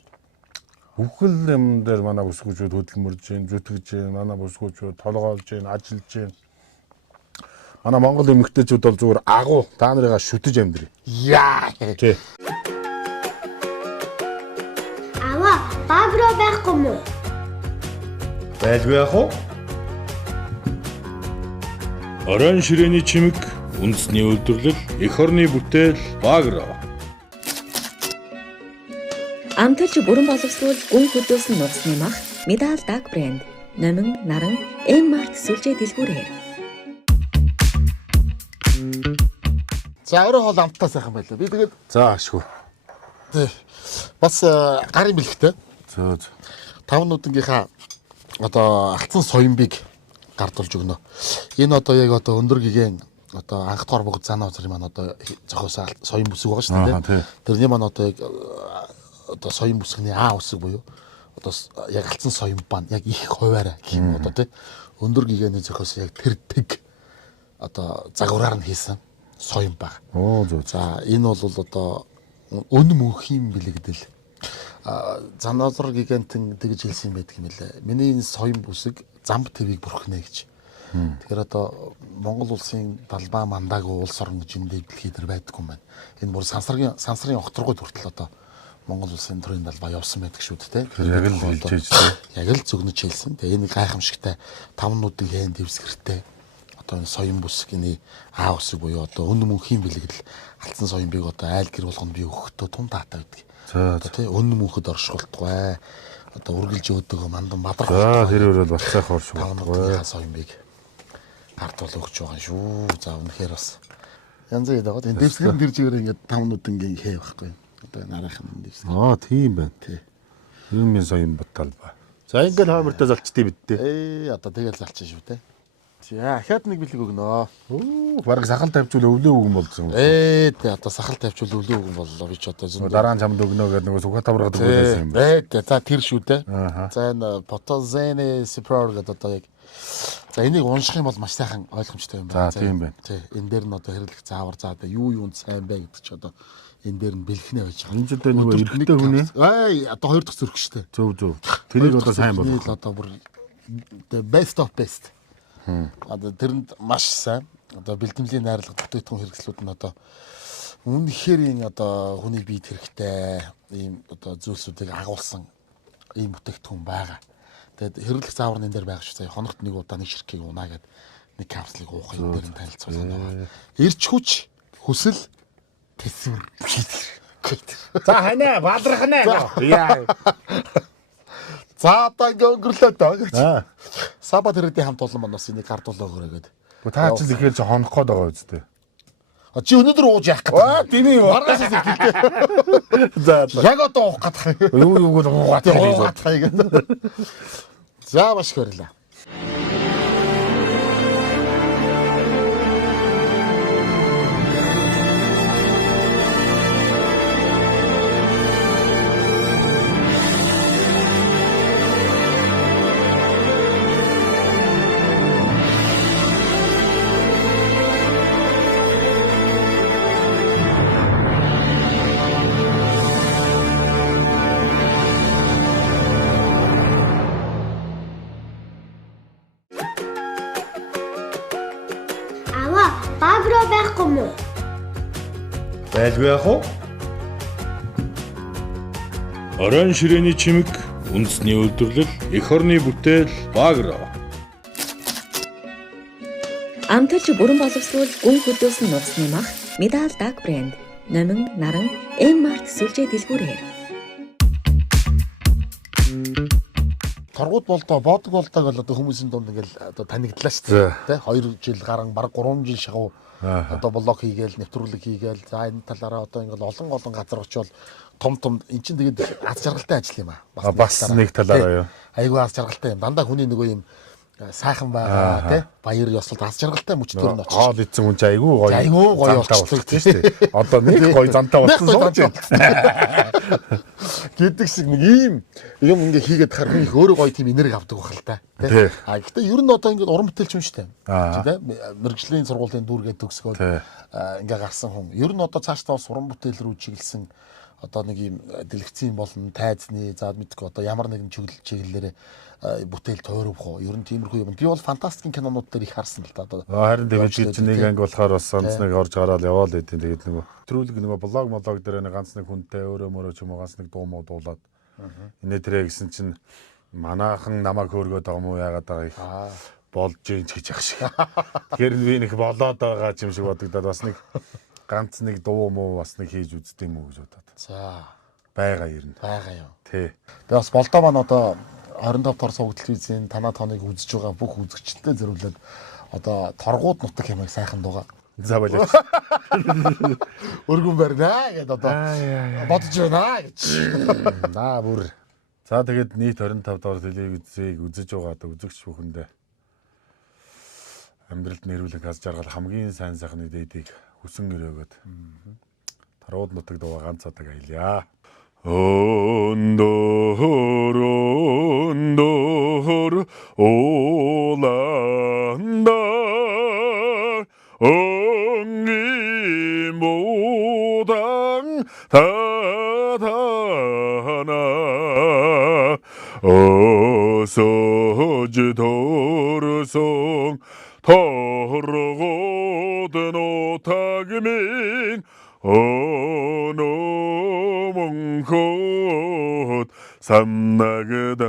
Бүхэл юм дээр манай бүсгүүчүүд хөдөлмөрж гин, зүтгэж гин, манай бүсгүүчүүд толгоолж гин, ажиллаж гин. Манай Монгол эмэгтэйчүүд бол зүгээр агуу та нарыгаа шүтэж амьдрий. Яа. Тий. Аваа, баг руу байхгүй мүү? Байлгүй яах вэ? Оройн ширээний чимэг, үндэсний үйлдвэрлэл, эх орны бүтээл, Багро. Амтарч бүрэн боловсруул гүн хөдөөсөн нууцны мах, Медал Даг брэнд, номин, наран, М-март сүлжээ дэлгүүрээр. За өөрөө хол амттай сайхан байлаа. Би тэгээд За ашгүй. тий. Бас гарын бэлгтэй. Зөө. Тав нүднгийнхаа одоо алдсан соёмбыг гардуулж өгнө. Энэ одоо яг одоо өндөр гигэн одоо анх дугаар богд занаа зэрэг маань одоо зохиосон соём бүсэг байгаа шүү дээ. Тэрний маань одоо яг одоо соём бүсгний А үсэг буюу одоо яг алдсан соём бан яг их хуваарай гэх юм одоо тий. Өндөр гигэний зохиосон яг тэр тэг одоо загвараар нь хийсэн соём баг. Оо зөө. За энэ бол одоо өн мөнхийн бэлэгдэл. Заназар гигантын тэгж хэлсэн юм байдаг юм лээ. Миний энэ соём бүсэг замб твийг бүрхнэ гэж. Тэгэхээр одоо Монгол улсын далбаа мандаагүй улс орн гэж энэ дэлхий дээр байдаггүй юм байна. Энэ бүр сансрын огторгой хүртэл одоо Монгол улсын төрийн далбаа явсан байдаг шүү дээ. Яг л хэлж дээ. Яг л зөвнөж хэлсэн. Тэгээ энэ гайхамшигтай 5 нүдийн хэн дэвсгэртэй одоо энэ соём бүсгийн А үсэг буюу одоо өн мөнхийн бэлэгдэл алдсан соёмбыг одоо айл гэр болгонд би өгөхдөө тун таатай байдаг. Одоо тий өн мөнхөд оршуултгүй. Одоо үргэлж өөдөгөө мандан бадрах. За тэр өрөөл бас сайхан оршуултгүй. Соёмбыг гартуул өгч байгаа шүү. За үнэхээр бас янз бүрийн дагад энэ дэвсгэр тэр чигээр ингээд 5 нүдэн хээ байхгүй. Одоо нарийнхан дэвсгэр. Тийм байна. Тий. Юм соём батал ба. За ингээд хоймортой залчдээ бидтэй. Одоо тэгэл залчин шүү те. За ахаад нэг бэлэг өгнө. Оо бараг сахал тавьчвал өвлөө өгөн болсон. Тий одоо сахал тавьчвал өвлөө өгөн боллоо би ч одоо зөндөө. Дараа нь чамд өгнө гэдэг нөгөө сүхэ тавраад өгсөн юм байна. За тэр шүү те. За энэ Потозене Сипрор гэдэг одоо яг за энийг унших юм бол маш сайхан ойлгомжтой юм байна. За тийм байна. Тий энэ дээр нь одоо хэрэглэх заавар за одоо юу юунд сайн бай гэдэг ч одоо энэ дээр нь бэлгэнэ байж байгаа. Энэ ч одоо нөгөө эрэгтэй хүн ээ. Одоо хоёр дахь зүрх шүү дээ. Зөв. Тэрийг одоо сайн болгох. Одоо бүр the best of best. Одоо тэрэнд маш сайн одоо бэлтгэмжийн найрлага бүтээгдэхүүн хэрэгслүүд нь одоо үнэхээр энэ одоо хүний биед хэрэгтэй ийм одоо зүйлсүүдийг агуулсан ийм бүтээгдэхүүн байгаа. Тэгээд хэрэглэх заавар нь энэ дээр байгаа шүү. Сая хоногт нэг удаа нэг ширхгийг унаа гэд нэг капслыг уух юм дээр нь танилцуулсан байгаа. Ирч хүч хүсэл тэсвэр. За ханаа бадрахнаа. Яа. За одоо ингээ өнгөрлөө дөө. Саба тэрэдийн хамт олон манаас энийг гардуулаа өгөрөө гээд. Та ч ихээр чи хонох гээд байгаа үстэй. Чи өнөөдөр ууж яах гэдэг. Тийм үү. Маргааш ихтэй. За яг одоо уух гэдэг. Юу гол уугаад гэдэг. За маш их баярлалаа. Баг руу байхгүй мүү? Байлгүй яах вэ? Оройн ширээний чимэг, үндэсний үйлдвэрлэл, эх орны бүтээл, Багро. Амтарч бүрэн боловсруул гүн хөдөөсөн нууцны мах, Медал Даг брэнд, номин, наран, М-март сүлжээ дэлгүүрээр. Торгууд болдоо боодог болдог бол одоо хүмүүсийн дунд ингээл одоо танигдлаа шүү дээ. 2 жил гарan бараг 3 жил шахуу одоо блог хийгээл нэвтрүүлэг хийгээл за энэ талаараа одоо ингээл олон газар очивол том эн чинь тэгээд аз жаргалтай ажил юм аа. Бас нэг талаараа юу. Айгүй аз жаргалтай юм. Дандаа хүний нөгөө юм сайхан байгаа тий. Баяр ёслолт аз жаргалтай мөчтөр нь очиж. Хоол идсэн хүн чинь айгүй гоё. Айгүй гоё болчихлоо тийм шүү дээ. Одоо нэг гоё зантай болсон сууж байна. Гэдэг шиг нэг ийм юм ингээ хийгээд харах их өөрөө гоё тийм энерги авдаг байх л та. Тий. А гэхдээ ер нь одоо ингээ уран бүтээлч юм шүү дээ. Тий. Мэргэжлийн сургуулийн дүүргээ төгсгөөд ингээ гарсан хүн. Ер нь одоо цаашдаа бас уран бүтээл рүү чиглэсэн одоо нэг ийм дэлгэцийн болон тайзны заад мэдгүй одоо ямар нэгэн чиглэлээр бүтээл тойрвох уу. Ер нь тиймэрхүү юм. Би бол фантастикийн кинонууд дээр их харсан л та одоо. Харин тэгээд чи нэг анги болохоор бас ганц нэг орж гараад яваал гэдэг. Тэгээд нөгөө өтрүүлэг нөгөө блог дээр нэг ганц нэг хүнтэй өөрөө мөрөө ч юм уу ганц нэг дуу муу дуулаад инээ тэрэ гэсэн чинь манаахан намайг хөөргөөд байгаа юм уу яагаад байгаа их болж ийн ч гэж ах шиг. Тэгэхээр би нэг болоод байгаа юм шиг бодогдоод бас нэг ганц нэг дуу муу бас нэг хийж үздэг юм уу гэж бодоод. За байгаа ер нь. Байгаа юм. Тий. Тэгээ бас болдоо маань одоо 25 тор сууг телевизийн танаа тооныг үзэж байгаа бүх үзэгчдэд зориулаад одоо торгууд нутаг хэмээх сайхан дууга. За болоо. Өргөн барина гэдээ одоо бодож байна гэж. Наа бүр. За тэгээд нийт 25 доор телевизийг үзэж байгаа одоо үзэгч бүхэндээ амьдралд нэрвэлэг аз жаргал хамгийн сайн сайхны дээдийг хүсэн өрөөгөөд тарууд нутаг дууга ганц удааг аялья. Ондор оланда онги 모당 다다나 어서지 도르송 더러고든 오타기민 어노몽콧 삼나그단다고.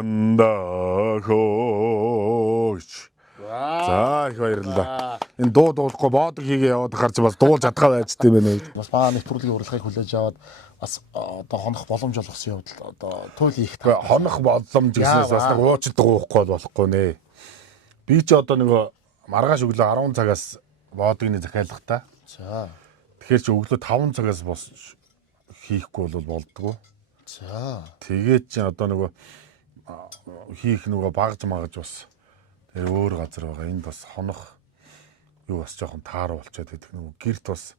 За их баярлалаа. Энэ дуу дуулахгүй боодог хийгээ яваад гарч бас дуулж чадгаа байцтай байна. Бас баа нэвтрүүлгийн урилгыг хүлээж аваад бас одоо хонох боломж олгосон явдал одоо туйл их хонох боломж гэснээс бас нэг уучид дуухгүй болохгүй нэ. Би ч одоо нэг маргааш өглөө 10 цагаас боодгийн захиалах та. За. Тэгэхээр чи өглөө 5 цагаас бос хийхгүй бол болдгоо. За. Тэгээд чи одоо нөгөө хийх нөгөө багж магаж бас тэр өөр газар байгаа. Энд бас хонох юу бас жоохон таар болчиход гэдэг нөгөө гэрт бас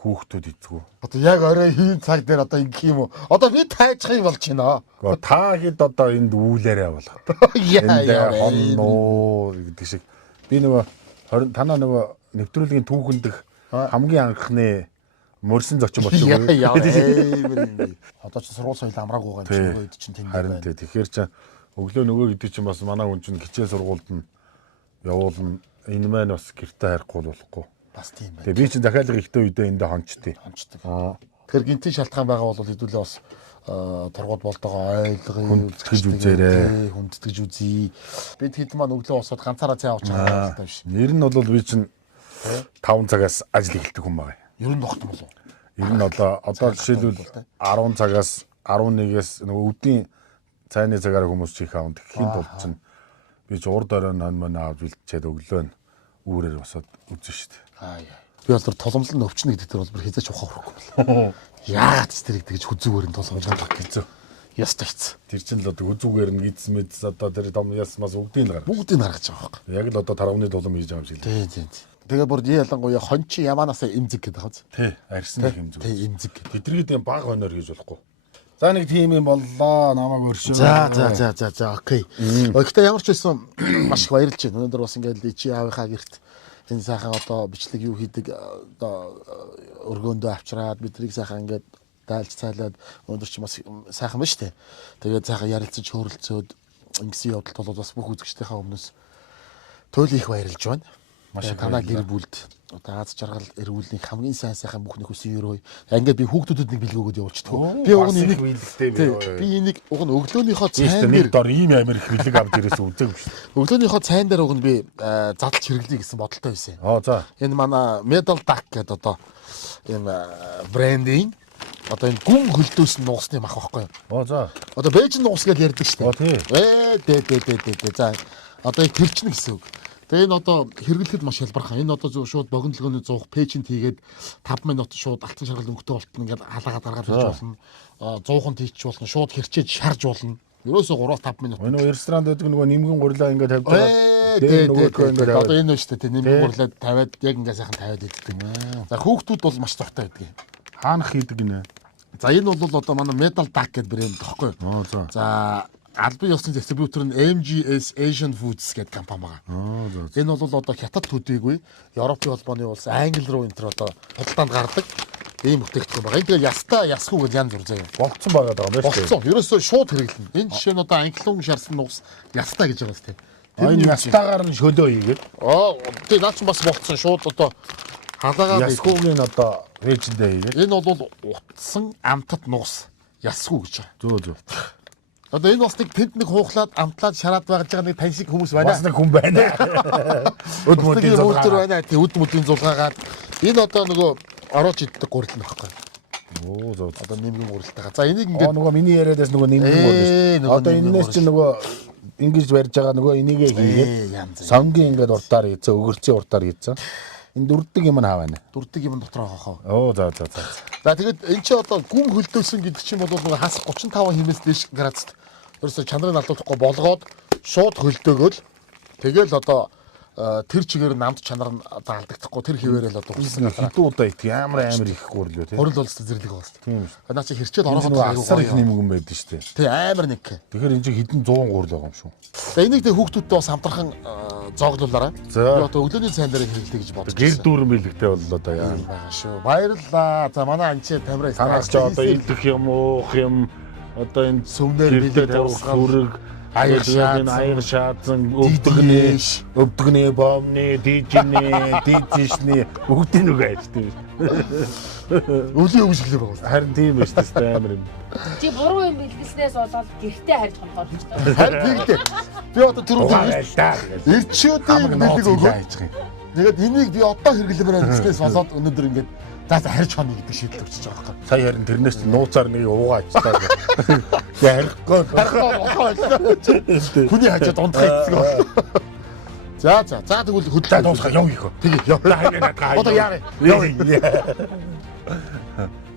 хүүхдүүд эзгүү. Одоо яг орой хийн цаг дээр одоо ингэх юм уу? Одоо би тайжхыг болж байна. Гэхдээ та хэд одоо энд үүлээрээ болгоо. Яа хонноо гэдэг шиг. Би нөгөө танаа нөгөө нэвтрүүлгийн түүхэндх хамгийн анхны мөрсөн зочин болчихгүй. Одоо ч сургууль соёл амраагүй байгаа юм чинь тэнд байна. Харин тэгэхээр чи өглөө нөгөө гэдэг чинь бас манай хүн чинь хичээл сургуульд нь явуулна. Энэ маань бас гэртээ харихгүй болохгүй. Бас тийм байна. Тэгээ би чинь захиалга ихтэй үедээ эндээ хончтыг. Тэгэхээр гинтийн шалтгаан байгаа бол хэдүүлээ бас торгууд болтойгоо ойлгоё. Хүндэтгэж үзээрэй. Хүндэтгэж үзье. Бид хэд маань өглөө босоод ганцаараа цай авч байгаа юм биш. Нэр нь бол би чинь 5 цагаас ажил эхэлдэг хүн байгаа. Ер нь тогтсон болов. Ер нь одоо жишээлбэл 10 цагаас 11-ээс нөгөө өвдийн цайны цагаараа хүмүүс чих аавд гэхийн тулд чинь би ч урд орой ном авч бэлтчихэд өглөө нь үүрээр босоод үзэн шүү дээ. Би бол тэр толомлон өвчнө гэдэг тэр бол бүр хязгаарч ухаа хөрөхгүй бол. Яагаад ч тэрийг тэгж хүзүүгээр нь толгойж байгаа гэсэн. Ястаа хийц. Тэр чинь л одоо хүзүүгээр нь гидс мэдс одоо тэр том ясмаас бүгдийг нь гаргаж байгаа байхгүй. Яг л одоо таравны тулам хийж байгаа юм шиг л. Тийм. Тэгээ бүр ялангуяа хончин ямаанаас эмзэг гэдэг хааз. Тий, арьсан их эмзэг. Тий, эмзэг. Тэднийг тийм баг хоноор хийж болохгүй. За нэг тим юм боллоо. Намайг өршөө. За, окей. Гэхдээ ямар ч байсан маш их баярлж байна. Өнөөдөр бас ингээд чи аавынхаа гэрт энэ сайхан одоо бичлэг юу хийдэг одоо өргөөндөө авчраад биднийг сайхан ингээд дайлж цайлаад өнөөдөр чи бас сайхан ба штэ. Тэгээд сайхан ярилцаж хөөрөлцөөд ингэсэн явдалт бол бас бүх үзэгчдийнхээ өмнөөс туйл их баярлж байна. Маш их танаа гэр бүлд одоо аз жаргал эрүүлний хамгийн сайхан бүхний хүсэн өрөө. Ингээд би хүүхдүүдэд нэг бэлэг өгөөд явуулчихдаг. Би уг нэг би энийг уг нь өглөөнийхөө цайн дээр дор ийм амир их бэлэг авч ирээсэн үзээгүй шүү. Өглөөнийхөө цайн дээр уг нь би задлж хэрэглэе гэсэн бодолтой байсан. За. Энэ манай Medal Duck гэдэг одоо ийм брендинг одоо энэ гүн хөлдөөс нь нуусны мах байхгүй юу? За. Одоо бэйжин нуус гэж ярьдаг шүү дээ. Дээ. За. Одоо их тэрчнэ гэсэн үг. Тэгээ энэ одоо хэрэглэхэд маш хялбархан. Энэ одоо шууд богинолгооны 100 пэйжинт хийгээд 5 минут шууд алтан шаргал өнгөтэй болтно ингээд халаагаад гаргаад хийж болно. 100-нд хийчих болно. Шууд хэрчээж шарж болно. Ерөөсөө 3-5 минут. Нөгөө ресторан дэдэг нөгөө нэмгэн гурилаа ингээд тавьж байгаа. Тэгээд одоо энэ нь шүү дээ нэмгэн гурлаад тавиад яг ингээ сайхан тавиад иддэг. За хүүхдүүд бол маш дуртай байдаг. Хаанах хийдэг гинэ. За энэ бол одоо манай Metal Duck гэдэг брэнд тоххой. За албан ёсны дистрибьютор нь MGS Asian Foods гэдэг компани байгаа. Энэ бол одоо хятад төдийгүй Европын холбооны улс Англи руу энэ төр одоо худалдаанд гардаг ийм бүтээгдэхүүн байгаа. Тэгээ ястаа ясгүй гэж янз бүр заяа. Болцсон байгаа даа юм байна шүү дээ. Болцсон. Ерөөсөө шууд хэрэглэнэ. Энэ жишээ нь одоо англиун шарсан нуус ястаа гэж байгаа сте. Энэ ястаагаар нь шөлөө хийгээд. Тэгээ наач бас болцсон шууд одоо халаагаа ясгүйгийн одоо вэжэндээ хийгээд. Энэ бол утсан амтад нуус ясгүй гэж байгаа. Зөө. Одоо энэ бас нэг тэнд нэг хуухлаад амтлаад шараад байгаа нэг тань шиг хүмүүс байна. Бас нэг хүн байна. Өд мөдийн зулгаа байна. Тэг өд мөдийн зулгаагаад энэ одоо нөгөө орооч иддэг гурил нь баггүй. Зөө. Одоо нэмгэн гурилтайгаа. За энийг ингээд нөгөө миний яриадаас нөгөө нэмгэн гурил шүү. Одоо энэс чинь нөгөө ингэж барьж байгаа нөгөө энийгээ хийгээд сонгийн ингээд уртаар хийцээ, өгөрцийн уртаар хийцээ. Энэ дүрдэг юм хаа байна. Дүрдэг юм дотор хаа. За. За тэгээд эн чи одоо гүн хөлдөөсөн гэдэг чинь бол нөгөө хас 35 хэмээс дээш градуст ерөөсө чанарыг алдуулахгүй болгоод шууд хөлдөөгөөл тэгэл одоо тэр чигээр намд чанар нь алдагдахгүй тэр хിവэрэл одоо хүссэн хэдэн удаа ит амар их гурил үү те. Гурил бол зэрлэг байгаа шүү. Тийм шүү. Наа чи хэрчээд ороход асар их нэмгэн байдаг шүү дээ. Тий амар нэг. Тэгэхээр энэ чи хэдэн 100 гурил байгаа юм шүү. За энийг тэг хүүхдүүдтэй бас хамтархан зооглуулаарай. Би одоо өглөөний сайн дээр хэрэглэе гэж бодож байна. Гэр дүүрэн бэлэгтэй боллоо да яа. Шүү. Баярлалаа. За манай анчи тамираа санаач одоо идэх юм уух юм одоо энэ сүмнэр бэлдээд хүрэг аяг шаадсан өвдөгнээ бомны дижний бүгдийн үг айж тийм. Өлийн өмсгөл байгаа. Харин тийм биш тест амар юм. Чи буруу юм бэлгэлснээс болоод гэртээ харж хонхоор шүү дээ. Харин тэгдэ. Би одоо тэр үгүй ирчүүдийн бэлэг өгөө. Тэгээд энийг би одоо хэрэглэмээр байна гэснээс болоод өнөөдөр ингээд за харж хоног гэдэг шийдэл өгч байгаа байхгүй. Сая харин тэрнээс нууцаар нэг уугаа ачтаа. Ярихгүй. Хүний хажууд унтах хэцэг байна. За тэгвэл хөдлөө дуусгах яв ийхөө. Тэгээ яв. Одоо яарэ.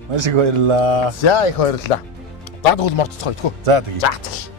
Маш их баярлаа. За их баярлаа. За тэгвэл морцоцгоо идэх үү. За тэгье. За тэгье.